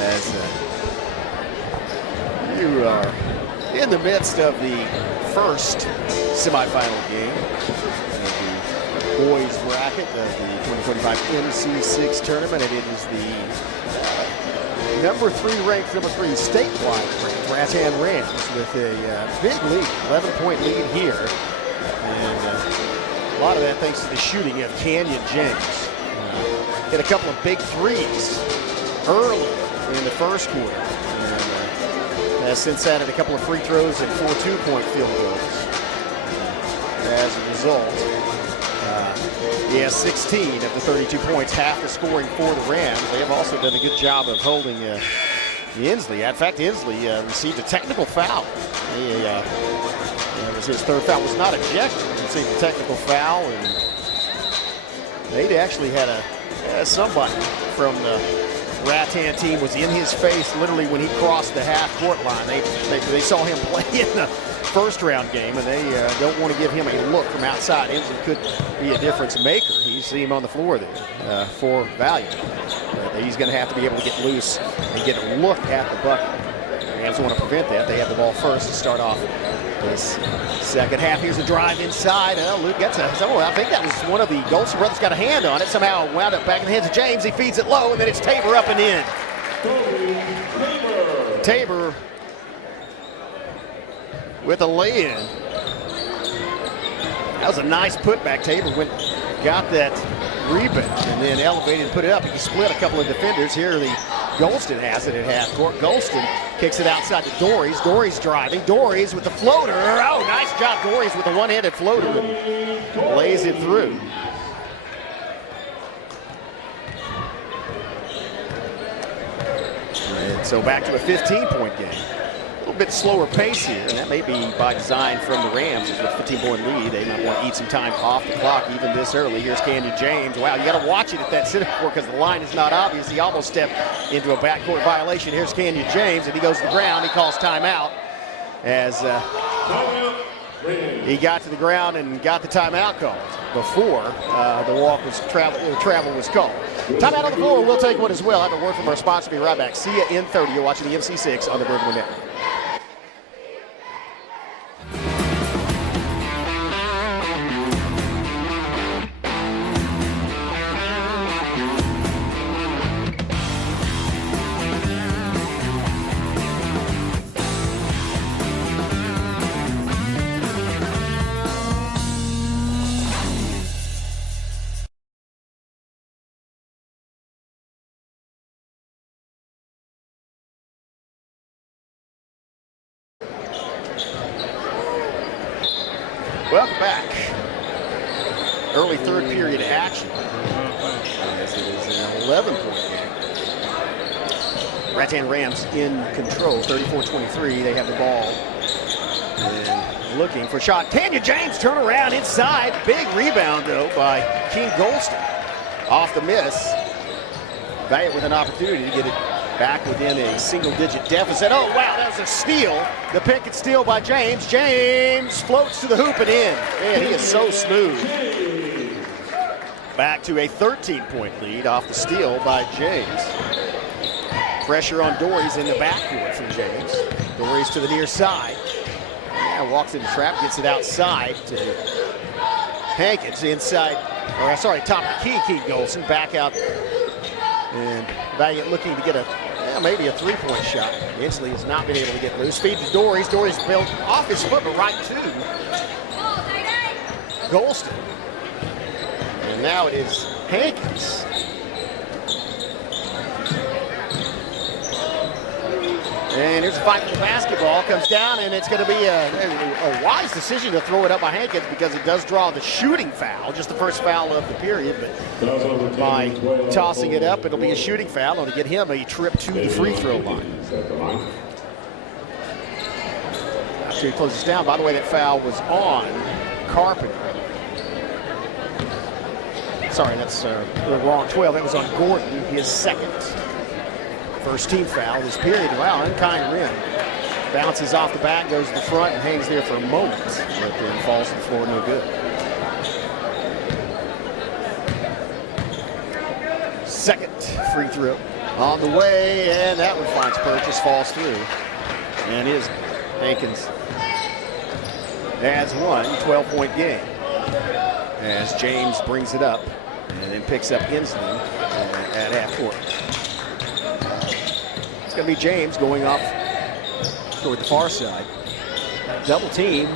As you are in the midst of the first semifinal game of the boys bracket of the 2025 MC6 tournament, and it is the number 3 ranked, number 3 statewide ranked Rattan Rams with a big lead, 11-point lead here, and a lot of that thanks to the shooting of Canyon James. Hit a couple of big threes early in the first quarter, and has since added a couple of free throws and 4 two-point field goals. As a result, he has 16 of the 32 points, half the scoring for the Rams. They have also done a good job of holding Inslee. In fact, Inslee received a technical foul. It was his 3rd foul. Was not ejected. He received a technical foul, and they'd actually had somebody from the Rattan team was in his face literally when he crossed the half-court line. They saw him play in the first round game, and they don't want to give him a look from outside. Inslee could be a difference maker. You see him on the floor there for Valliant. He's going to have to be able to get loose and get a look at the bucket. The Rams want to prevent that. They have the ball first to start off this second half. Here's a drive inside. Luke gets I think that was one of the Goldston brothers got a hand on it. Somehow wound up back in the hands of James. He feeds it low, and then it's Tabor up and in. Tabor with a lay-in. That was a nice putback. Tabor got that rebound and then elevated and put it up. He split a couple of defenders. Here the Goldston has it at half court. Goldston kicks it outside to Dorries. Dorries driving. Dorries with the floater. Oh, nice job, Dorries with the one-handed floater. And lays it through. And so back to a 15-point game. A little bit slower pace here, and that may be by design from the Rams. With a 15-point lead, they might want to eat some time off the clock even this early. Here's Canyon James. Wow, you got to watch it at that center court because the line is not obvious. He almost stepped into a backcourt violation. Here's Canyon James, and he goes to the ground. He calls timeout as he got to the ground and got the timeout called before the travel was called. Timeout on the floor. We'll take one as well. I have a word from our sponsor. Be right back. See you in 30. You're watching the MC6 on the Bergman Network. Welcome back. Early third period action. As it is an 11-point game. Rattan Rams in control, 34-23. They have the ball. And looking for a shot. Tanya James turn around inside. Big rebound, though, by King Goldston. Off the miss. Valliant with an opportunity to get it back within a single-digit deficit. Oh, wow, that was a steal. The pick and steal by James. James floats to the hoop and in. Man, he is so smooth. Back to a 13-point lead off the steal by James. Pressure on Dorries in the backcourt from James. Dorries to the near side. Yeah, walks in the trap, gets it outside to Hankins inside, or sorry, top of the key, Keith Goldston back out. And Valliant looking to get maybe a three-point shot. Inslee has not been able to get loose. Feed to Dorries. Dorries built off his foot, but right to Goldston. And now it is Hankins. And here's a fight for the basketball. Comes down, and it's going to be a wise decision to throw it up by Hankins because it does draw the shooting foul, just the first foul of the period. But by tossing it up, it'll be a shooting foul, and to get him a trip to the free throw line. After he closes down, by the way, that foul was on Carpenter. Sorry, that's the wrong 12. That was on Gordon, his second. First team foul this period. Wow, unkind rim. Bounces off the back, goes to the front, and hangs there for a moment, but then falls to the floor, no good. throw on the way, and that one finds purchase, falls through. And Hankins has won 12-point game as James brings it up and then picks up Inslee at half court. It's going to be James going off toward the far side. Double team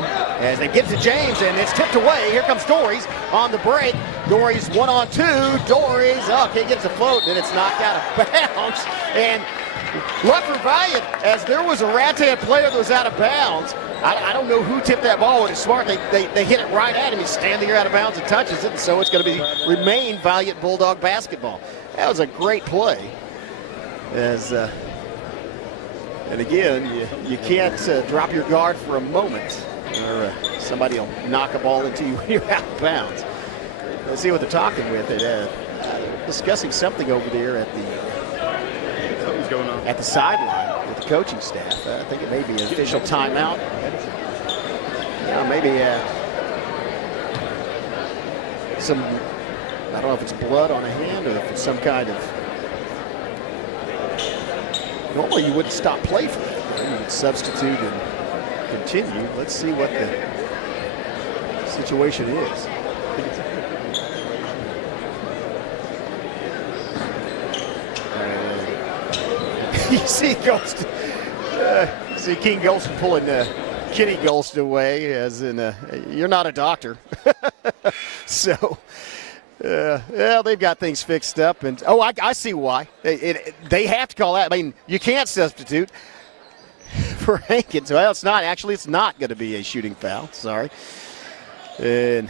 as they get to James, and it's tipped away. Here comes Dories on the break. Dories 1-on-2. Dories, can't get it to float, and it's knocked out of bounds. And luck for Valliant, as there was a Rattan player that was out of bounds. I don't know who tipped that ball. It was smart. They hit it right at him. He's standing there out of bounds and touches it, and so it's going to remain Valliant Bulldog basketball. That was a great play. And again, you can't drop your guard for a moment, or somebody will knock a ball into you when you're out of bounds. Let's see what they're talking with. Discussing something over there Something's going on at the sideline with the coaching staff. I think it may be an official timeout. Maybe some, I don't know if it's blood on a hand or if it's some kind of. Normally you wouldn't stop play for that. You would substitute and continue. Let's see what the situation is. You see King Golston pulling Kenny Golston away, as in you're not a doctor. So. Well, they've got things fixed up, and I see why. They have to call that. I mean, you can't substitute for Hankins. Well, it's not going to be a shooting foul. Sorry. And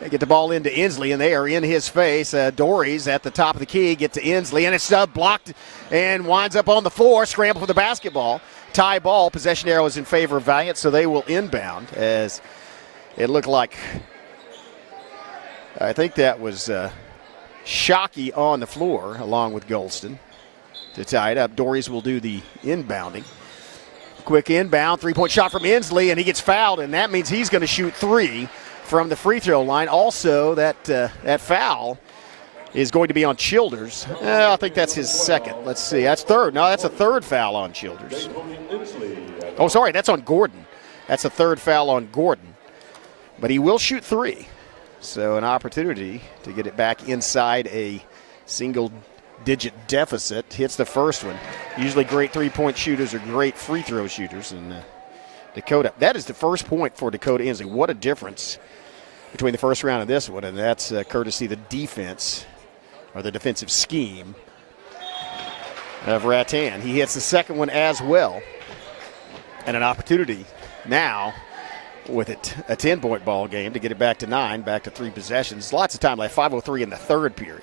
they get the ball into Inslee, and they are in his face. Dories at the top of the key, get to Inslee, and it's blocked and winds up on the floor. Scramble for the basketball. Tie ball. Possession arrow is in favor of Valliant, so they will inbound, as it looked like. I think that was Shockey on the floor along with Golston to tie it up. Dories will do the inbounding. Quick inbound, three-point shot from Inslee, and he gets fouled, and that means he's going to shoot three from the free throw line. Also, that foul is going to be on Childers. I think that's his second. Let's see. That's third. No, that's a third foul on Childers. Oh, sorry, that's on Gordon. That's a third foul on Gordon. But he will shoot three. So an opportunity to get it back inside a single-digit deficit. Hits the first one. Usually great three-point shooters are great free throw shooters. And Dakota, that is the first point for Dakota Inslee. What a difference between the first round and this one. And that's courtesy of the defense, or the defensive scheme of Rattan. He hits the second one as well. And an opportunity now, with it a 10-point ball game, to get it back to 9, back to 3 possessions. Lots of time left, 5:03 in the third period.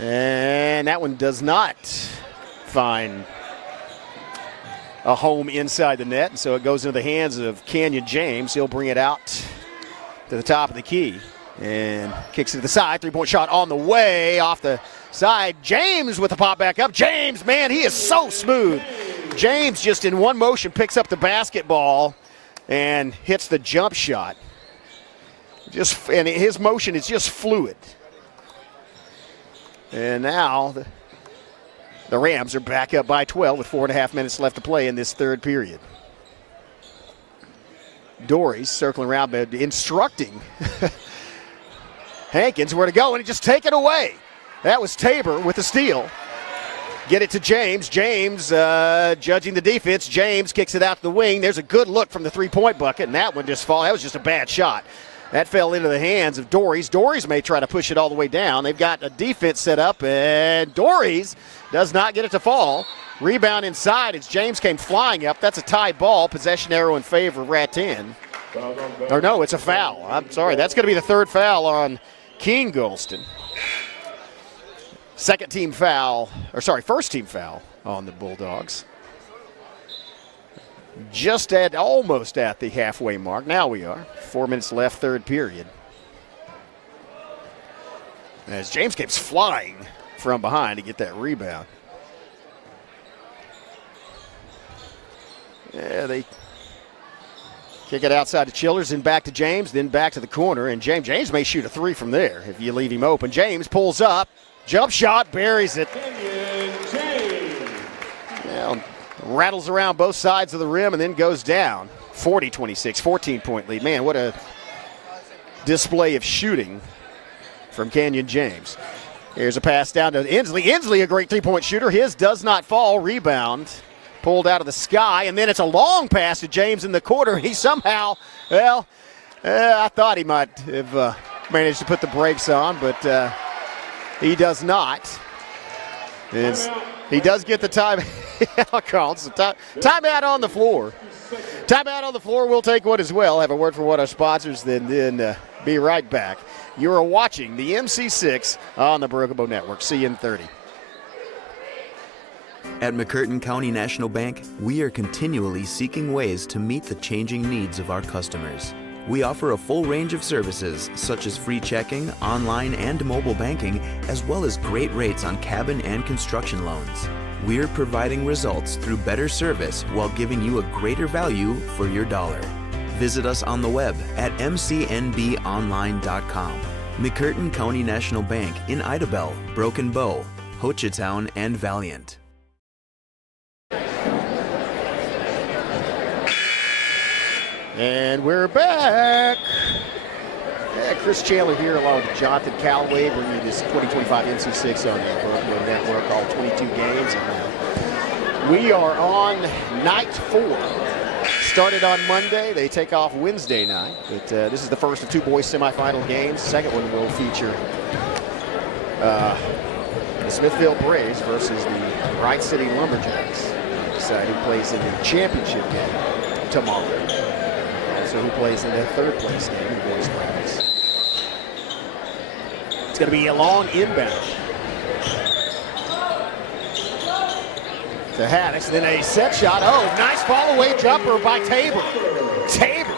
And that one does not find a home inside the net, and so it goes into the hands of Canyon James. He'll bring it out to the top of the key and kicks it to the side. 3-point shot on the way, off the side. James with the pop back up. James, man, he is so smooth. James just in one motion picks up the basketball and hits the jump shot. And his motion is just fluid. And now the Rams are back up by 12 with 4.5 minutes left to play in this third period. Dories circling around, but instructing Hankins where to go, and he just take it away. That was Tabor with the steal. Get it to James. James judging the defense. James kicks it out to the wing. There's a good look from the three-point bucket, and that one just fell. That was just a bad shot. That fell into the hands of Dories. Dories may try to push it all the way down. They've got a defense set up, and Dories does not get it to fall. Rebound inside as James came flying up. That's a tie ball. Possession arrow in favor of Rattan. Or no, it's a foul. I'm sorry. That's going to be the third foul on King Golston. First team foul on the Bulldogs. Almost at the halfway mark. Now we are. 4 minutes left, third period. As James keeps flying from behind to get that rebound. Yeah, Kick it outside to Childers, then back to James, then back to the corner. And James may shoot a three from there if you leave him open. James pulls up, jump shot, buries it. Well, rattles around both sides of the rim and then goes down. 40-26, 14-point lead. Man, what a display of shooting from Kenyon James. Here's a pass down to Inslee. Inslee, a great three-point shooter. His does not fall. Rebound pulled out of the sky, and then it's a long pass to James in the corner. He somehow, well, I thought he might have managed to put the brakes on, but he does not. He does get the timeout called. So timeout on the floor. Timeout on the floor. We'll take one as well. Have a word from one of our sponsors, then be right back. You are watching the MC6 on the Broken Bow Network. See you in 30. At McCurtain County National Bank, we are continually seeking ways to meet the changing needs of our customers. We offer a full range of services such as free checking, online and mobile banking, as well as great rates on cabin and construction loans. We're providing results through better service while giving you a greater value for your dollar. Visit us on the web at mcnbonline.com. McCurtain County National Bank in Idabel, Broken Bow, Hochatown, and Valliant. And we're back. Chris Chandler here along with Jonathan Callaway bringing you this 2025 MC6 on the Broken Bow Network, all 22 games. And we are on night 4. Started on Monday. They take off Wednesday night. But this is the first of 2 boys semifinal games. The second one will feature the Smithville Braves versus the Wright City Lumberjacks. Side who plays in the championship game tomorrow. Also who plays in the 3rd place game in boys practice. It's going to be a long inbound to Haddix, then a set shot. Oh, nice fall-away jumper by Tabor. Tabor.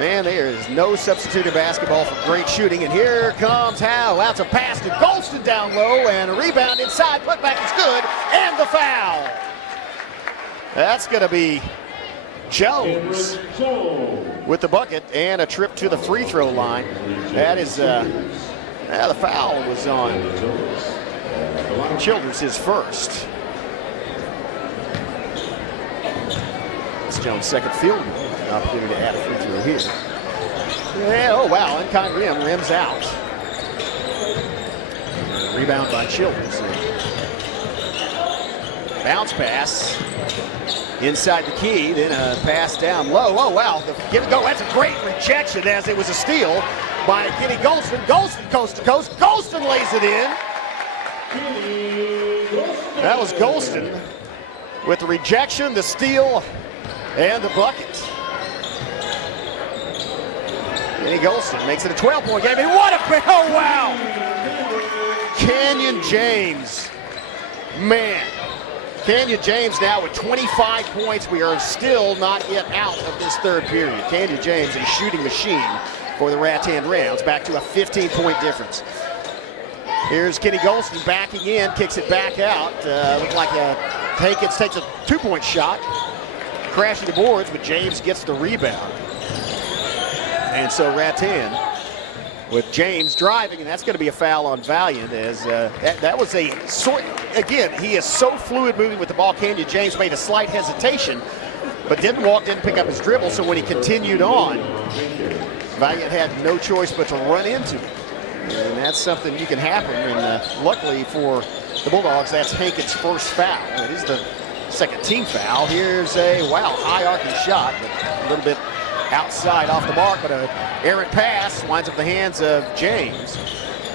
Man, there is no substitute in basketball for great shooting, and here comes Howe. That's a pass to Golston down low, and a rebound inside. Putback is good, and the foul. That's going to be Jones with the bucket and a trip to the free throw line. That is, the foul was on Childers, his first. It's Jones' second field goal. An opportunity to add a free throw here. Yeah, oh wow, unkind rim, rims out. Rebound by Childers. Bounce pass inside the key, then a pass down low. Oh wow, give it go. That's a great rejection as it was a steal by Kenny Golston. Golston coast to coast. Golston lays it in. That was Golston with the rejection, the steal, and the bucket. Kenny Golston makes it a 12-point game. And what a, oh wow! Kenyon James, man. Kenyon James now with 25 points. We are still not yet out of this 3rd period. Kenyon James, a shooting machine for the Rattan Rounds, back to a 15-point difference. Here's Kenny Golston backing in, kicks it back out. Looks like Hankins takes a 2-point shot, crashing the boards, but James gets the rebound. And so Rattan with James driving, and that's going to be a foul on Valliant, as that was a sort, again, he is so fluid moving with the ball. Kenyon James made a slight hesitation, but didn't pick up his dribble, so when he continued on, Valliant had no choice but to run into it. And that's something you can happen, and luckily for the Bulldogs, that's Hankins' first foul. It is the 2nd team foul. Here's a, wow, high arcing shot, but a little bit outside off the mark, but an errant pass winds up the hands of James,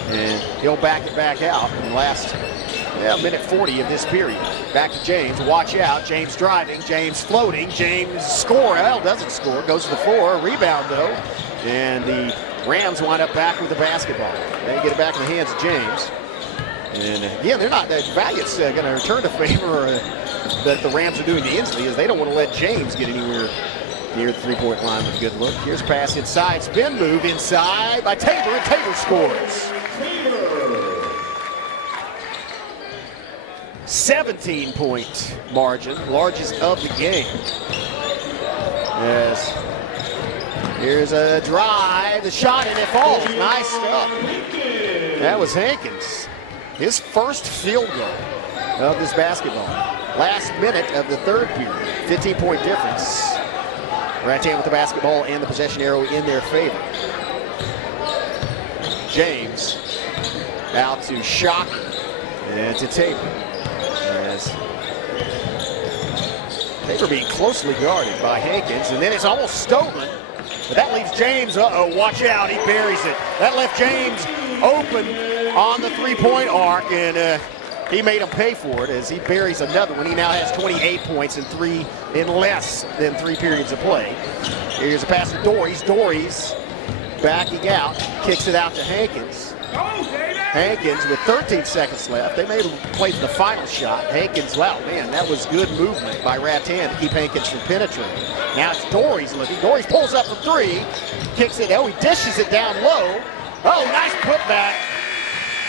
and he'll back it back out in the last minute 40 of this period. Back to James, watch out, James driving, James floating, James score, well, doesn't score, goes to the floor, rebound though, and the Rams wind up back with the basketball. They get it back in the hands of James, and again, they're not, Valiant's going to return the favor that the Rams are doing to Inslee, as they don't want to let James get anywhere near the 3-point line with a good look. Here's a pass inside, spin move inside by Tabor, and Tabor scores. 17-point margin, largest of the game. Yes. Here's a drive, the shot, and it falls. Nice stuff. That was Hankins. His first field goal of this basketball. Last minute of the third period. 15-point difference. Rattan with the basketball and the possession arrow in their favor. James out to Shocker and to Tabor. As Tabor being closely guarded by Hankins, and then it's almost stolen. But that leaves James, watch out, he buries it. That left James open on the three-point arc, and he made him pay for it as he buries another one. He now has 28 points in less than 3 periods of play. Here's a pass to Dories. Dories backing out, kicks it out to Hankins. Hankins with 13 seconds left. They may play for the final shot. Hankins, wow, man, that was good movement by Rattan to keep Hankins from penetrating. Now it's Dories looking. Dories pulls up for 3, kicks it. Oh, he dishes it down low. Oh, nice putback.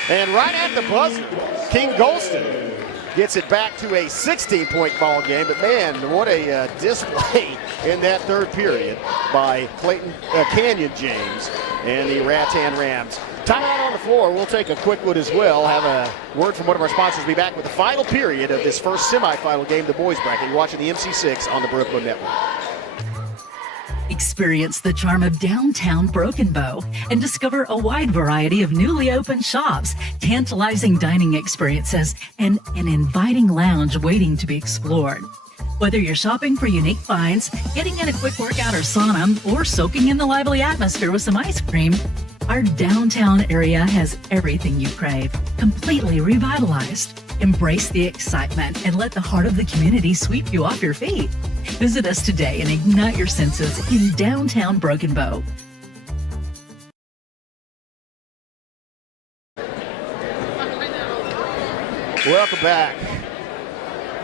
And right at the buzzer, King Golston gets it back to a 16-point ball game. But man, what a display in that third period by Canyon James and the Rattan Rams. Timeout on the floor. We'll take a quick one as well. Have a word from one of our sponsors. We'll be back with the final period of this first semifinal game, the boys bracket. You're watching the MC6 on the Brooklyn Network. Experience the charm of downtown Broken Bow and discover a wide variety of newly opened shops, tantalizing dining experiences, and an inviting lounge waiting to be explored. Whether you're shopping for unique finds, getting in a quick workout or sauna, or soaking in the lively atmosphere with some ice cream, our downtown area has everything you crave, completely revitalized. Embrace the excitement and let the heart of the community sweep you off your feet. Visit us today and ignite your senses in downtown Broken Bow. Welcome back.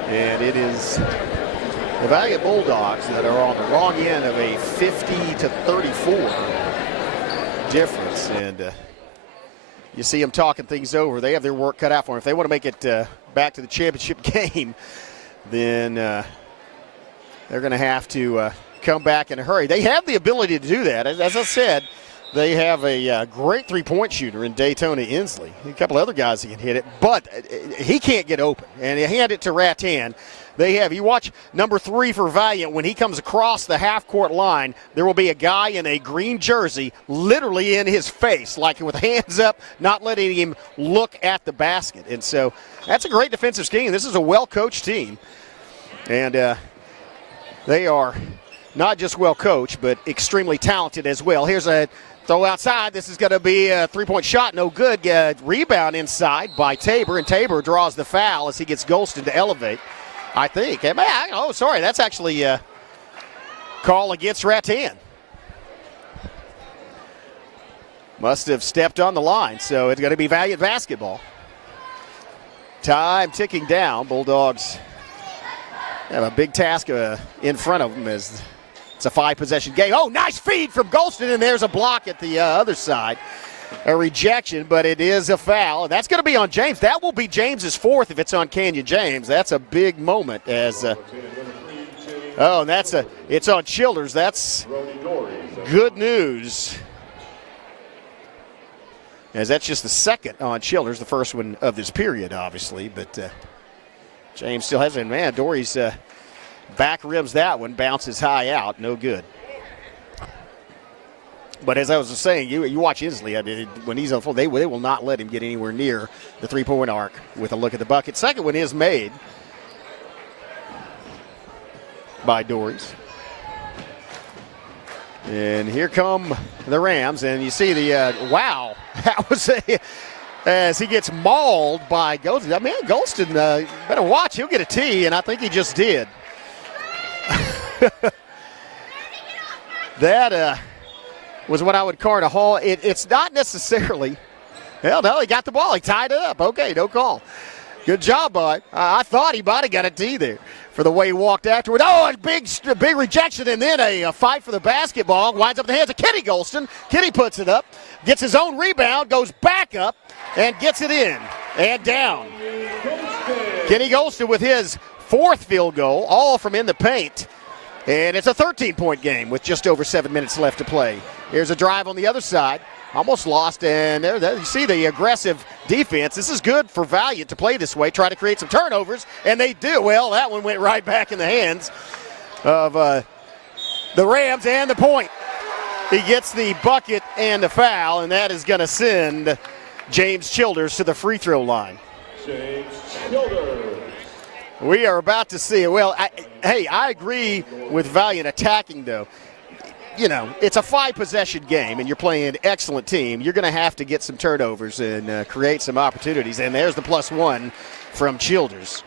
And it is the Valliant Bulldogs that are on the wrong end of a 50-34 difference. And you see them talking things over. They have their work cut out for them. If they want to make it back to the championship game, then they're going to have to come back in a hurry. They have the ability to do that. As I said, they have a great three-point shooter in Daytona Inslee. A couple other guys that can hit it, but he can't get open. And they hand it to Rattan. They have, you watch number 3 for Valliant, when he comes across the half-court line, there will be a guy in a green jersey literally in his face, like with hands up, not letting him look at the basket. And so that's a great defensive scheme. This is a well-coached team. And they are not just well-coached, but extremely talented as well. Here's a throw outside. This is going to be a three-point shot. No good. Rebound inside by Tabor, and Tabor draws the foul as he gets Golston to elevate, I think. Oh, sorry. That's actually a call against Rattan. Must have stepped on the line, so it's going to be Valliant basketball. Time ticking down. Bulldogs have a big task in front of them as it's a 5-possession game. Oh, nice feed from Golston, and there's a block at the other side. A rejection, but it is a foul. And that's going to be on James. That will be James's 4th if it's on Canyon James. That's a big moment as and it's on Childers. That's good news, as that's just the second on Childers, the first one of this period, obviously. But James still has it. Man, Dory's back rims that one, bounces high out, no good. But as I was saying, you watch Inslee. I mean, when he's on the floor, they will not let him get anywhere near the three-point arc with a look at the bucket. Second one is made by Dories. And here come the Rams, and you see the wow, that was as he gets mauled by Golston. I mean, Golston better watch. He'll get a tee, and I think he just did. That was what I would call a haul. It's not necessarily. Hell no, he got the ball. He tied it up. Okay, no call. Good job, bud. I thought he might have got a tee there for the way he walked afterward. Oh, a big rejection, and then a fight for the basketball. Winds up in the hands of Kenny Golston. Kenny puts it up, gets his own rebound, goes back up, and gets it in and down. Kenny Golston with his 4th field goal, all from in the paint. And it's a 13-point game with just over 7 minutes left to play. Here's a drive on the other side. Almost lost, and there you see the aggressive defense. This is good for Valliant to play this way, try to create some turnovers, and they do. Well, that one went right back in the hands of the Rams, and the point. He gets the bucket and the foul, and that is going to send James Childers to the free throw line. James Childers. We are about to see it. Well, I agree with Valliant attacking, though. You know, it's a 5-possession game, and you're playing an excellent team. You're going to have to get some turnovers and create some opportunities. And there's the +1 from Childers.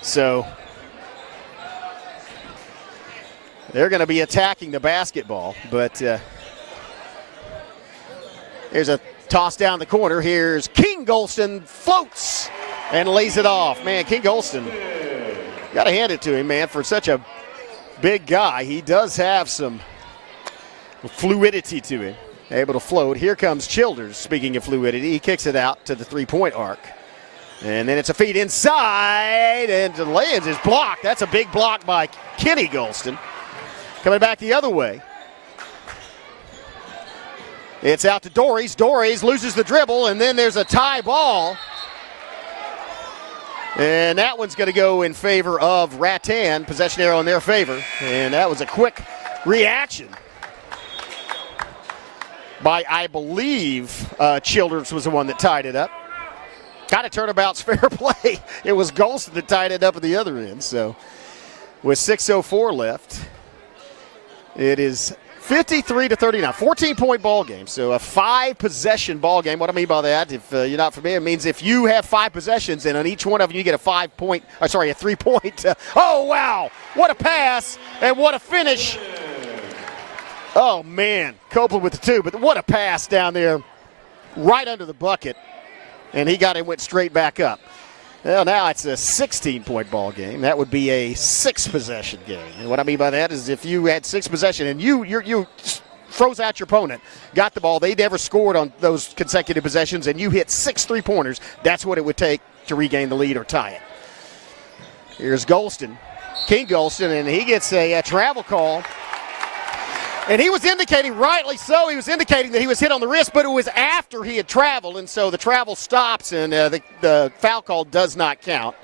So they're going to be attacking the basketball, but here's a toss down the corner. Here's King Golston, floats and lays it off. Man, King Golston, got to hand it to him, man, for such a big guy. He does have some fluidity to him, able to float. Here comes Childers, speaking of fluidity. He kicks it out to the three-point arc. And then it's a feed inside, and lands is blocked. That's a big block by Kenny Golston. Coming back the other way. It's out to Dorries. Dorries loses the dribble, and then there's a tie ball. And that one's going to go in favor of Rattan. Possession arrow in their favor. And that was a quick reaction by, I believe, Childers was the one that tied it up. Kind of turnabout's fair play. It was Golston that tied it up at the other end. So with 6:04 left, it is 53-39, 14-point ball game. So a 5-possession ball game. What I mean by that, if you're not familiar, it means if you have 5 possessions and on each one of them you get a 3-point. Oh, wow. What a pass and what a finish. Oh, man. Copeland with the 2, but what a pass down there right under the bucket. And he got it, went straight back up. Well, now it's a 16-point ball game. That would be a 6-possession game. And what I mean by that is if you had 6 possession and you froze out your opponent, got the ball, they never scored on those consecutive possessions, and you hit 6 3-pointers, that's what it would take to regain the lead or tie it. Here's Golston, King Golston, and he gets a travel call. And he was indicating, rightly so, he was indicating that he was hit on the wrist, but it was after he had traveled, and so the travel stops, and the foul call does not count.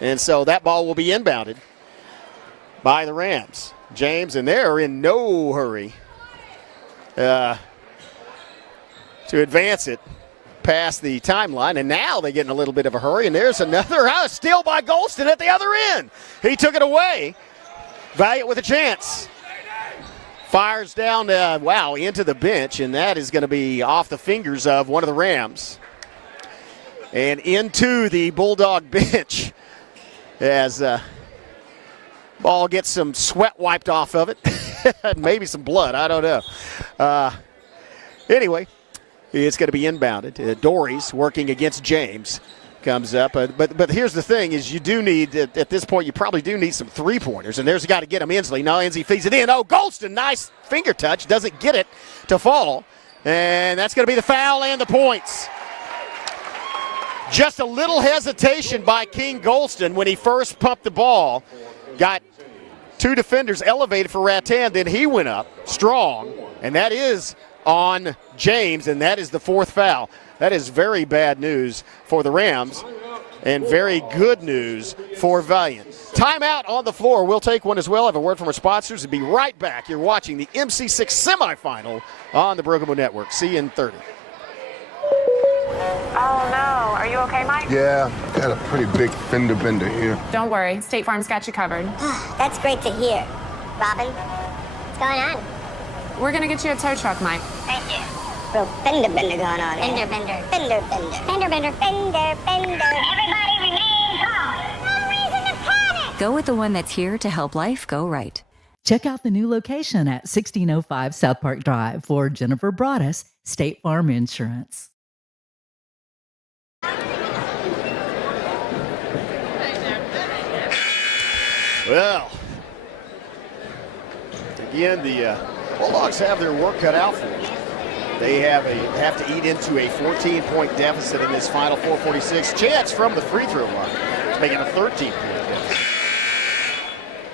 And so that ball will be inbounded by the Rams. James, and they're in no hurry to advance it past the timeline, and now they get in a little bit of a hurry, and there's another steal by Golston at the other end. He took it away. Valliant with a chance. Fires down, into the bench, and that is going to be off the fingers of one of the Rams. And into the Bulldog bench as ball gets some sweat wiped off of it. Maybe some blood, I don't know. Anyway, it's going to be inbounded. Dorries working against James. Comes up, but here's the thing: is you do need at this point you probably do need some 3-pointers, and there's a guy to get him. Inslee. Now Inslee feeds it in. Oh, Golston, nice finger touch, doesn't get it to fall, and that's going to be the foul and the points. Just a little hesitation by King Golston when he first pumped the ball, got 2 defenders elevated for Rattan, then he went up strong, and that is on James, and that is the 4th foul. That is very bad news for the Rams and very good news for Valliant. Timeout on the floor. We'll take one as well. Have a word from our sponsors and be right back. You're watching the MC6 semifinal on the Broken Bow Network. See you in 30. Oh, no. Are you okay, Mike? Yeah, got a pretty big fender bender here. Don't worry. State Farm's got you covered. That's great to hear. Robin, what's going on? We're going to get you a tow truck, Mike. Thank you. Real fender bender going on. Fender bender. Fender bender. Fender bender. Fender bender. Everybody remain calm. No reason to panic. Go with the one that's here to help life go right. Check out the new location at 1605 South Park Drive for Jennifer Broaddus, State Farm Insurance. Well, again, the Bulldogs have their work cut out for them. They have to eat into a 14-point deficit in this final 4:46. Chance from the free throw line to make it a 13-point deficit.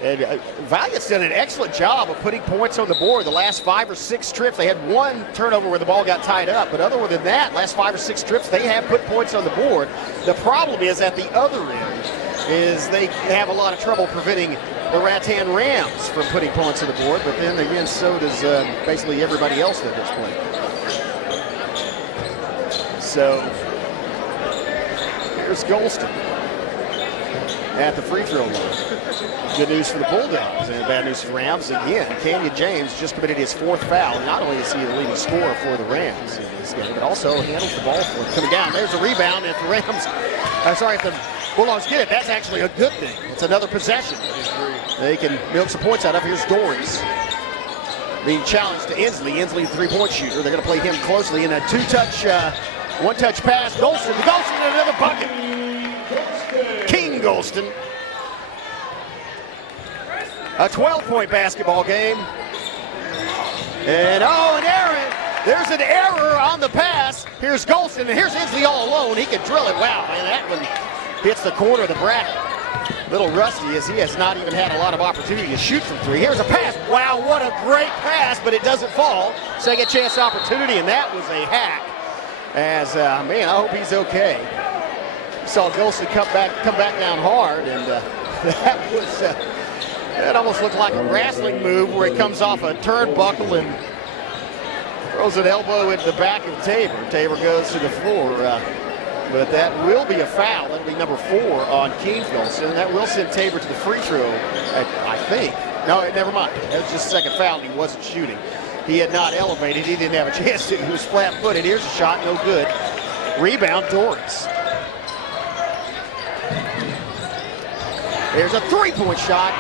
And Valiant's done an excellent job of putting points on the board. The last 5 or 6 trips, they had one turnover where the ball got tied up. But other than that, last 5 or 6 trips, they have put points on the board. The problem is at the other end is they have a lot of trouble preventing the Rattan Rams from putting points on the board. But then again, so does basically everybody else that has played. So here's Golston at the free throw line. Good news for the Bulldogs and bad news for the Rams. Again, Kenyon James just committed his 4th foul. Not only is he the leading scorer for the Rams in this game, but also handles the ball for them. Coming down, there's a rebound. If the Rams, if the Bulldogs get it, that's actually a good thing. It's another possession they can milk some points out of. Here's Dories being challenged to Inslee. Inslee, the 3-point shooter. They're going to play him closely in a 2-touch, 1-touch pass. Golston and another bucket. King Golston. A 12-point basketball game. And an error. There's an error on the pass. Here's Golston, and here's Inslee all alone. He can drill it. Wow, man, that one hits the corner of the bracket. Little rusty as he has not even had a lot of opportunity to shoot from 3. Here's a pass. Wow, what a great pass, but it doesn't fall. Second chance opportunity, and that was a hack. As, man, I hope he's okay. Saw Golston come back down hard, and that was, that almost looked like a wrestling move where he comes off a turnbuckle and throws an elbow into the back of Tabor. Tabor goes to the floor, but that will be a foul. That'll be number 4 on King Golston, and that will send Tabor to the free throw, I think. No, never mind. That was just a second foul, and he wasn't shooting. He had not elevated. He didn't have a chance to. He was flat-footed. Here's a shot, no good. Rebound, Doris. There's a 3-point shot.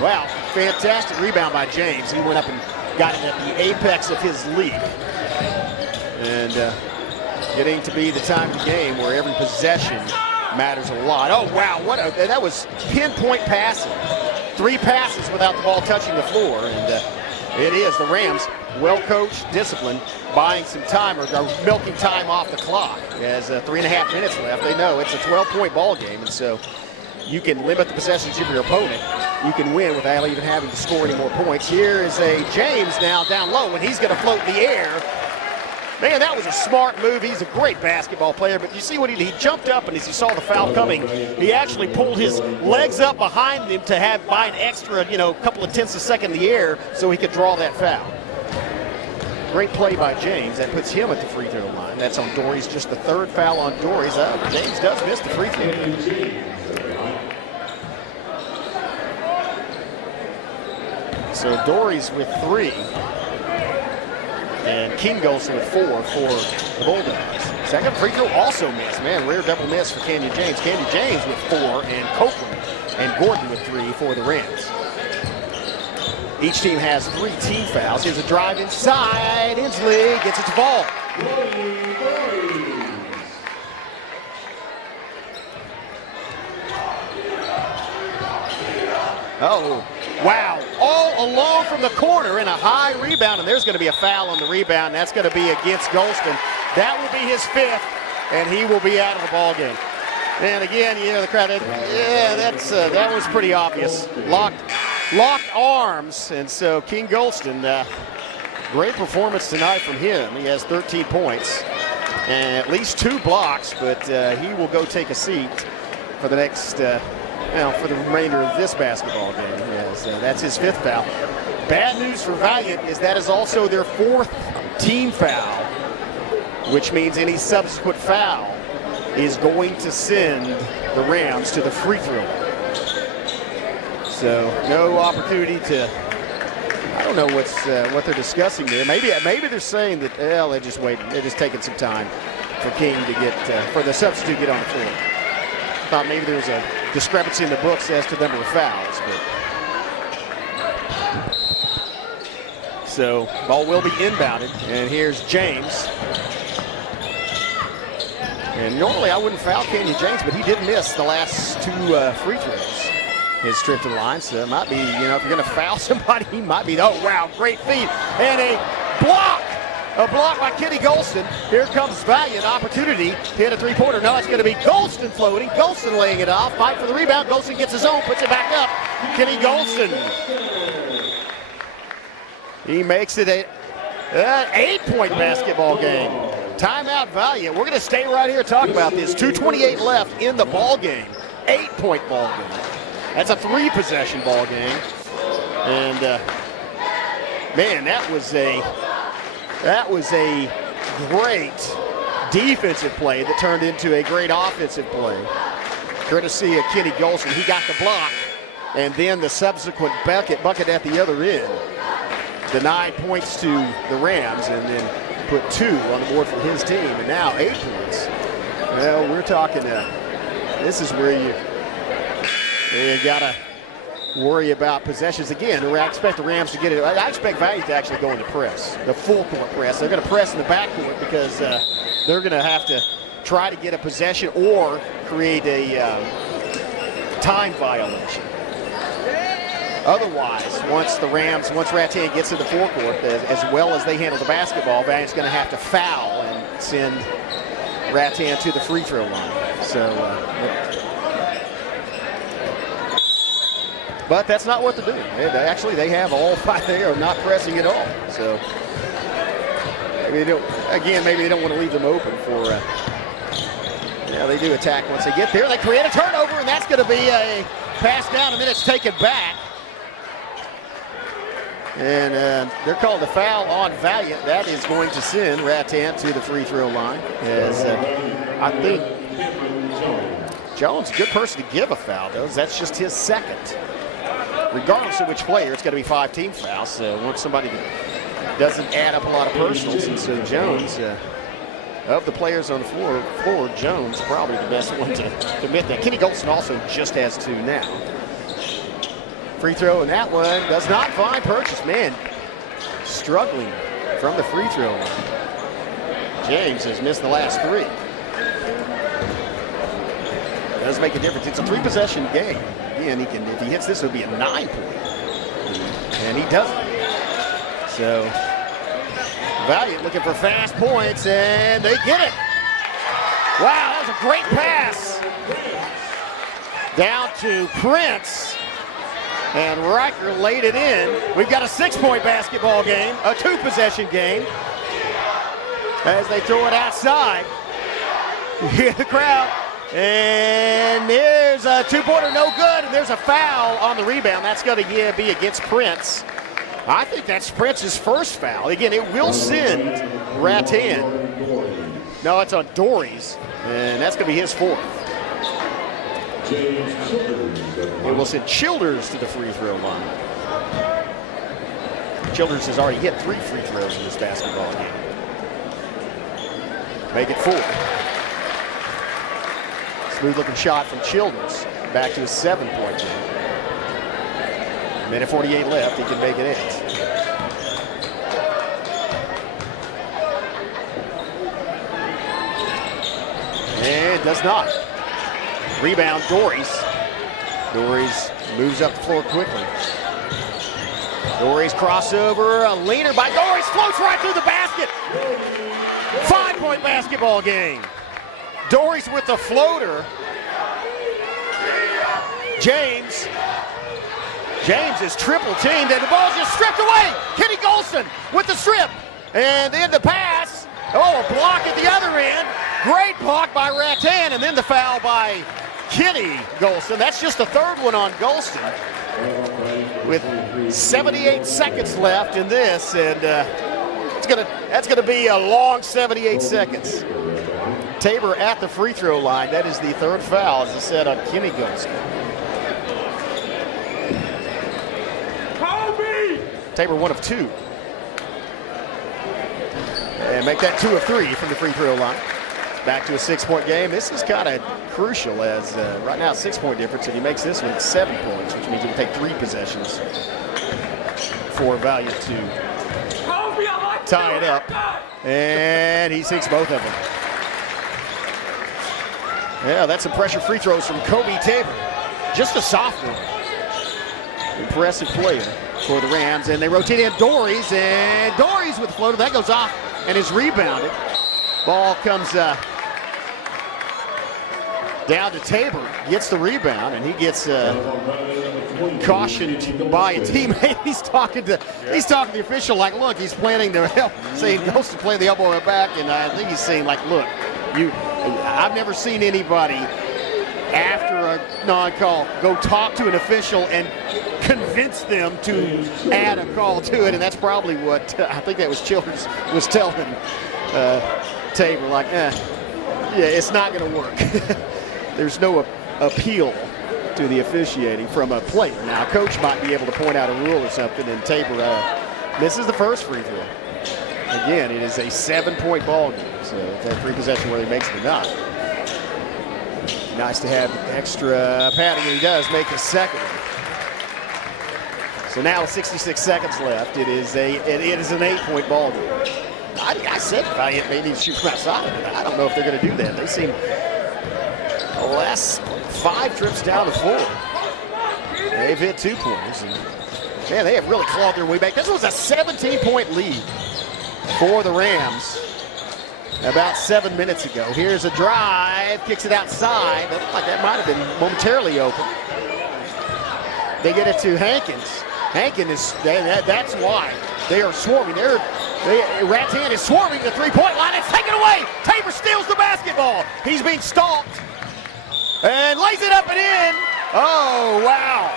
Wow, fantastic rebound by James. He went up and got it at the apex of his leap. And getting to be the time of the game where every possession matters a lot. Oh, wow, that was pinpoint passing. 3 passes without the ball touching the floor. And it is the Rams, well-coached, disciplined, buying some time or milking time off the clock. As 3.5 minutes left, they know it's a 12-point ball game, and so you can limit the possessions of your opponent. You can win without even having to score any more points. Here is a James now down low, and he's going to float in the air. Man, that was a smart move. He's a great basketball player, but you see what he jumped up, and as he saw the foul coming, he actually pulled his legs up behind him to buy an extra, couple of tenths of a second in the air so he could draw that foul. Great play by James. That puts him at the free throw line. That's on Dories, just the 3rd foul on Dories. James does miss the free throw. So Dories with 3. And King Golston with 4 for the Bulldogs. Second free throw also missed. Man, rare double miss for Kenyon James. Kenyon James with 4, and Copeland and Gordon with 3 for the Rams. Each team has 3 team fouls. Here's a drive inside. Inslee gets its ball. Oh, wow. All alone from the corner in a high rebound, and there's going to be a foul on the rebound. That's going to be against Golston. That will be his 5th, and he will be out of the ball game. And again, the crowd, that was pretty obvious. Locked arms, and so King Golston, great performance tonight from him. He has 13 points and at least 2 blocks, but he will go take a seat for the next, for the remainder of this basketball game. That's his 5th foul. Bad news for Valliant is that is also their 4th team foul, which means any subsequent foul is going to send the Rams to the free throw line. So no opportunity to, I don't know what they're discussing there. Maybe they're saying that, they're just waiting. They're just taking some time for King to get, for the substitute to get on the floor. Thought maybe there was a discrepancy in the books as to the number of fouls, but. So ball will be inbounded, and here's James. And normally I wouldn't foul Kenyon James, but he did miss the last 2 free throws. His trip to the line, so it might be, if you're going to foul somebody, he might be. Oh, wow, great feed. And a block by Kenny Golston. Here comes Valliant, opportunity to hit a 3-pointer. No, it's going to be Golston floating. Golston laying it off. Fight for the rebound. Golston gets his own, puts it back up. Kenny Golston. He makes it an 8-point basketball game. Timeout Valliant. We're going to stay right here and talk about this. 2:28 left in the ball game. 8-point ball game. That's a 3-possession ball game. And man, that was a great defensive play that turned into a great offensive play. Courtesy of Kenny Golston. He got the block, and then the subsequent bucket at the other end. Denied points to the Rams, and then put 2 on the board for his team, and now 8 points. Well, we're talking, this is where you got to worry about possessions. Again, I expect the Rams to get it. I expect Valliant to actually go into press, the full court press. They're going to press in the backcourt because they're going to have to try to get a possession or create a time violation. Otherwise, once Rattan gets to the forecourt, as well as they handle the basketball, Valliant's going to have to foul and send Rattan to the free throw line. So, but that's not what they're doing. They have all 5. They are not pressing at all. So, maybe they don't want to leave them open for. They do attack once they get there. They create a turnover, and that's going to be a pass down, and then it's taken back. And they're called a foul on Valliant. That is going to send Rattan to the free throw line. As I think Jones, a good person to give a foul, though. That's just his second. Regardless of which player, it's going to be 5 team fouls. So once somebody that doesn't add up a lot of personals, and so Jones, of the players on the floor, Jones probably the best one to commit that. Kenny Golston also just has 2 now. Free throw, and that one does not find purchase. Man, struggling from the free throw line. James has missed the last 3. Does make a difference. It's a 3-possession game. Again, if he hits this, it would be a 9-point. And he doesn't. So, Valliant looking for fast points, and they get it. Wow, that was a great pass. Down to Prince. And Riker laid it in. We've got a 6-point basketball game, a 2-possession game. As they throw it outside. You hear the crowd. And there's a 2-pointer, no good. And there's a foul on the rebound. That's going to be against Prince. I think that's Prince's first foul. Again, it will send Rattan. No, it's on Dories. And that's going to be his 4th. It will send Childers to the free throw line. Childers has already hit 3 free throws in this basketball game. Make it 4. Smooth looking shot from Childers. Back to a 7-point game. Minute 48 left, he can make it 8. And does not. Rebound, Dories. Dories moves up the floor quickly. Dories crossover, a leaner by Dories, floats right through the basket. 5-point basketball game. Dories with the floater. James is triple teamed, and the ball's just stripped away. Kenny Golston with the strip, and then the pass. Oh, a block at the other end. Great block by Rattan, and then the foul by Kenny Golston. That's just the 3rd one on Golston. With 78 seconds left in this, and that's gonna be a long 78 seconds. Tabor at the free throw line. That is the 3rd foul, as I said, on Kenny Golston. Tabor 1 of 2. And make that 2 of 3 from the free throw line. Back to a 6-point game. This is kind of crucial, as right now 6-point difference. If he makes this one, it's 7 points, which means it will take 3 possessions for Valliant to tie it up. And he sinks both of them. Yeah, that's some pressure free throws from Kobe Tabor. Just a sophomore. Impressive player for the Rams. And they rotate in Dories, and Dories with the floater. That goes off and is rebounded. Ball comes Down to Tabor, gets the rebound, and he gets cautioned by a teammate. He's talking to the official like, look, he's planning to help, saying he goes to play the elbow back, and I think he's saying like, look, I've never seen anybody after a non-call go talk to an official and convince them to add a call to it, and that's probably what I think that was Childers was telling Tabor, like, yeah, it's not going to work. There's no appeal to the officiating from a player. Now, a coach might be able to point out a rule or something, and Tabor misses the first free throw. Again, it is a 7-point ball game, so it's that free possession whether he makes it or not. Nice to have extra padding, and he does make his second. So now with 66 seconds left, it is an 8-point ball game. I said Valliant may need to shoot from outside, but I don't know if they're going to do that. They seem the last 5 trips down the floor. They've hit 2-pointers. Man, they have really clawed their way back. This was a 17-point lead for the Rams about 7 minutes ago. Here's a drive, kicks it outside. That looked like that might have been momentarily open. They get it to Hankins. Hankins that's why they are swarming. Rattan is swarming the three-point line. It's taken away. Tabor steals the basketball. He's being stalked and lays it up and in. Oh, wow.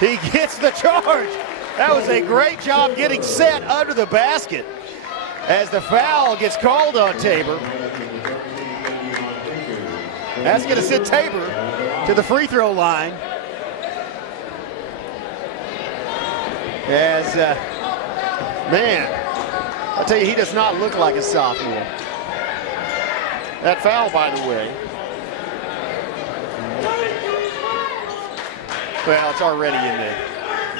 He gets the charge. That was a great job getting set under the basket as the foul gets called on Tabor. That's going to send Tabor to the free throw line. As, man, I'll tell you, he does not look like a sophomore. That foul, by the way. Well, it's already in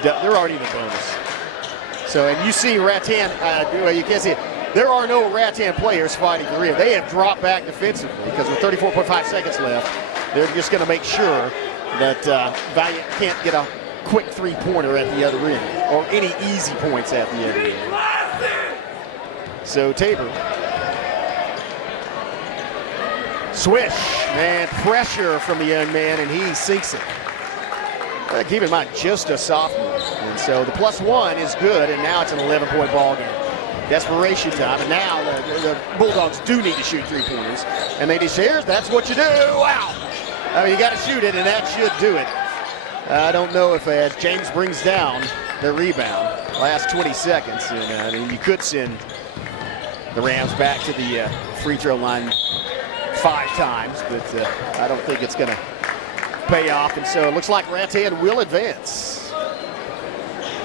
they're already in the bonus. So, and you see Rattan, you can't see it. There are no Rattan players fighting the rim. They have dropped back defensively because with 34.5 seconds left, they're just going to make sure that Valliant can't get a quick three-pointer at the other end or any easy points at the other end. So Tabor. Swish, man, pressure from the young man, and he sinks it. Keep in mind, just a sophomore. And so the +1 is good, and now it's an 11-point ball game. Desperation time, and now the Bulldogs do need to shoot three-pointers. And they just here's that's what you do. Wow. I mean, you got to shoot it, and that should do it. I don't know if as James brings down the rebound, last 20 seconds, and you could send the Rams back to the free throw line 5 times, but I don't think it's going to pay off. And so it looks like Rattan will advance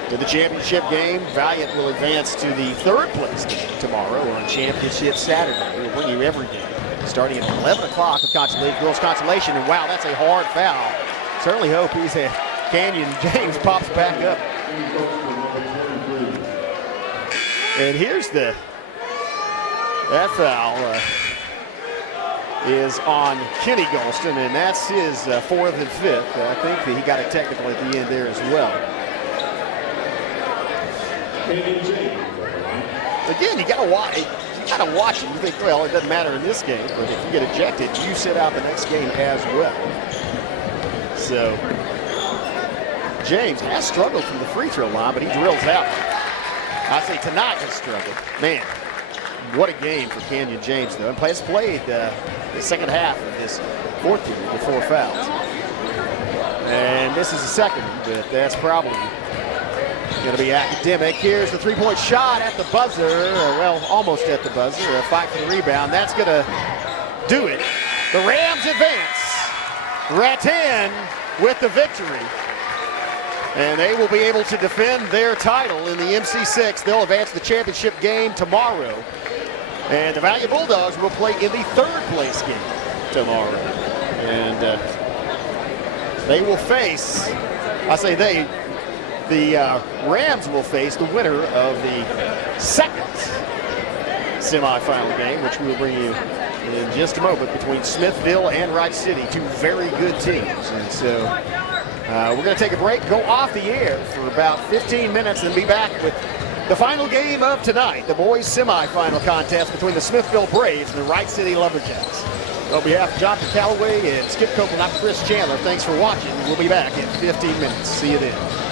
to the championship game. Valliant will advance to the 3rd place game tomorrow on Championship Saturday. We'll bring you every game starting at 11 o'clock with girls consolation. And wow, that's a hard foul. Certainly hope he's a Canyon James pops back up. And here's that foul is on Kenny Golston, and that's his 4th and 5th. I think that he got a technical at the end there as well. Again, you gotta watch it. You think, well, it doesn't matter in this game, but if you get ejected, you sit out the next game as well. So James has struggled from the free throw line, but he drills out. I say tonight has struggled. Man, what a game for Canyon James, though. And has played the second half of this 4th period with 4 fouls. And this is the second, but that's probably going to be academic. Here's the three-point shot at the buzzer, well, almost at the buzzer. A fight for the rebound. That's going to do it. The Rams advance. Rattan with the victory. And they will be able to defend their title in the MC6. They'll advance the championship game tomorrow. And the Valliant Bulldogs will play in the 3rd place game tomorrow. And they will face, the Rams will face the winner of the 2nd semifinal game, which we will bring you in just a moment, between Smithville and Wright City, 2 very good teams. And so we're going to take a break, go off the air for about 15 minutes, and be back with the final game of tonight, the boys semifinal contest between the Smithville Braves and the Wright City Lumberjacks. On behalf of Jonathan Callaway and Skip Copeland, I'm Chris Chandler. Thanks for watching. We'll be back in 15 minutes. See you then.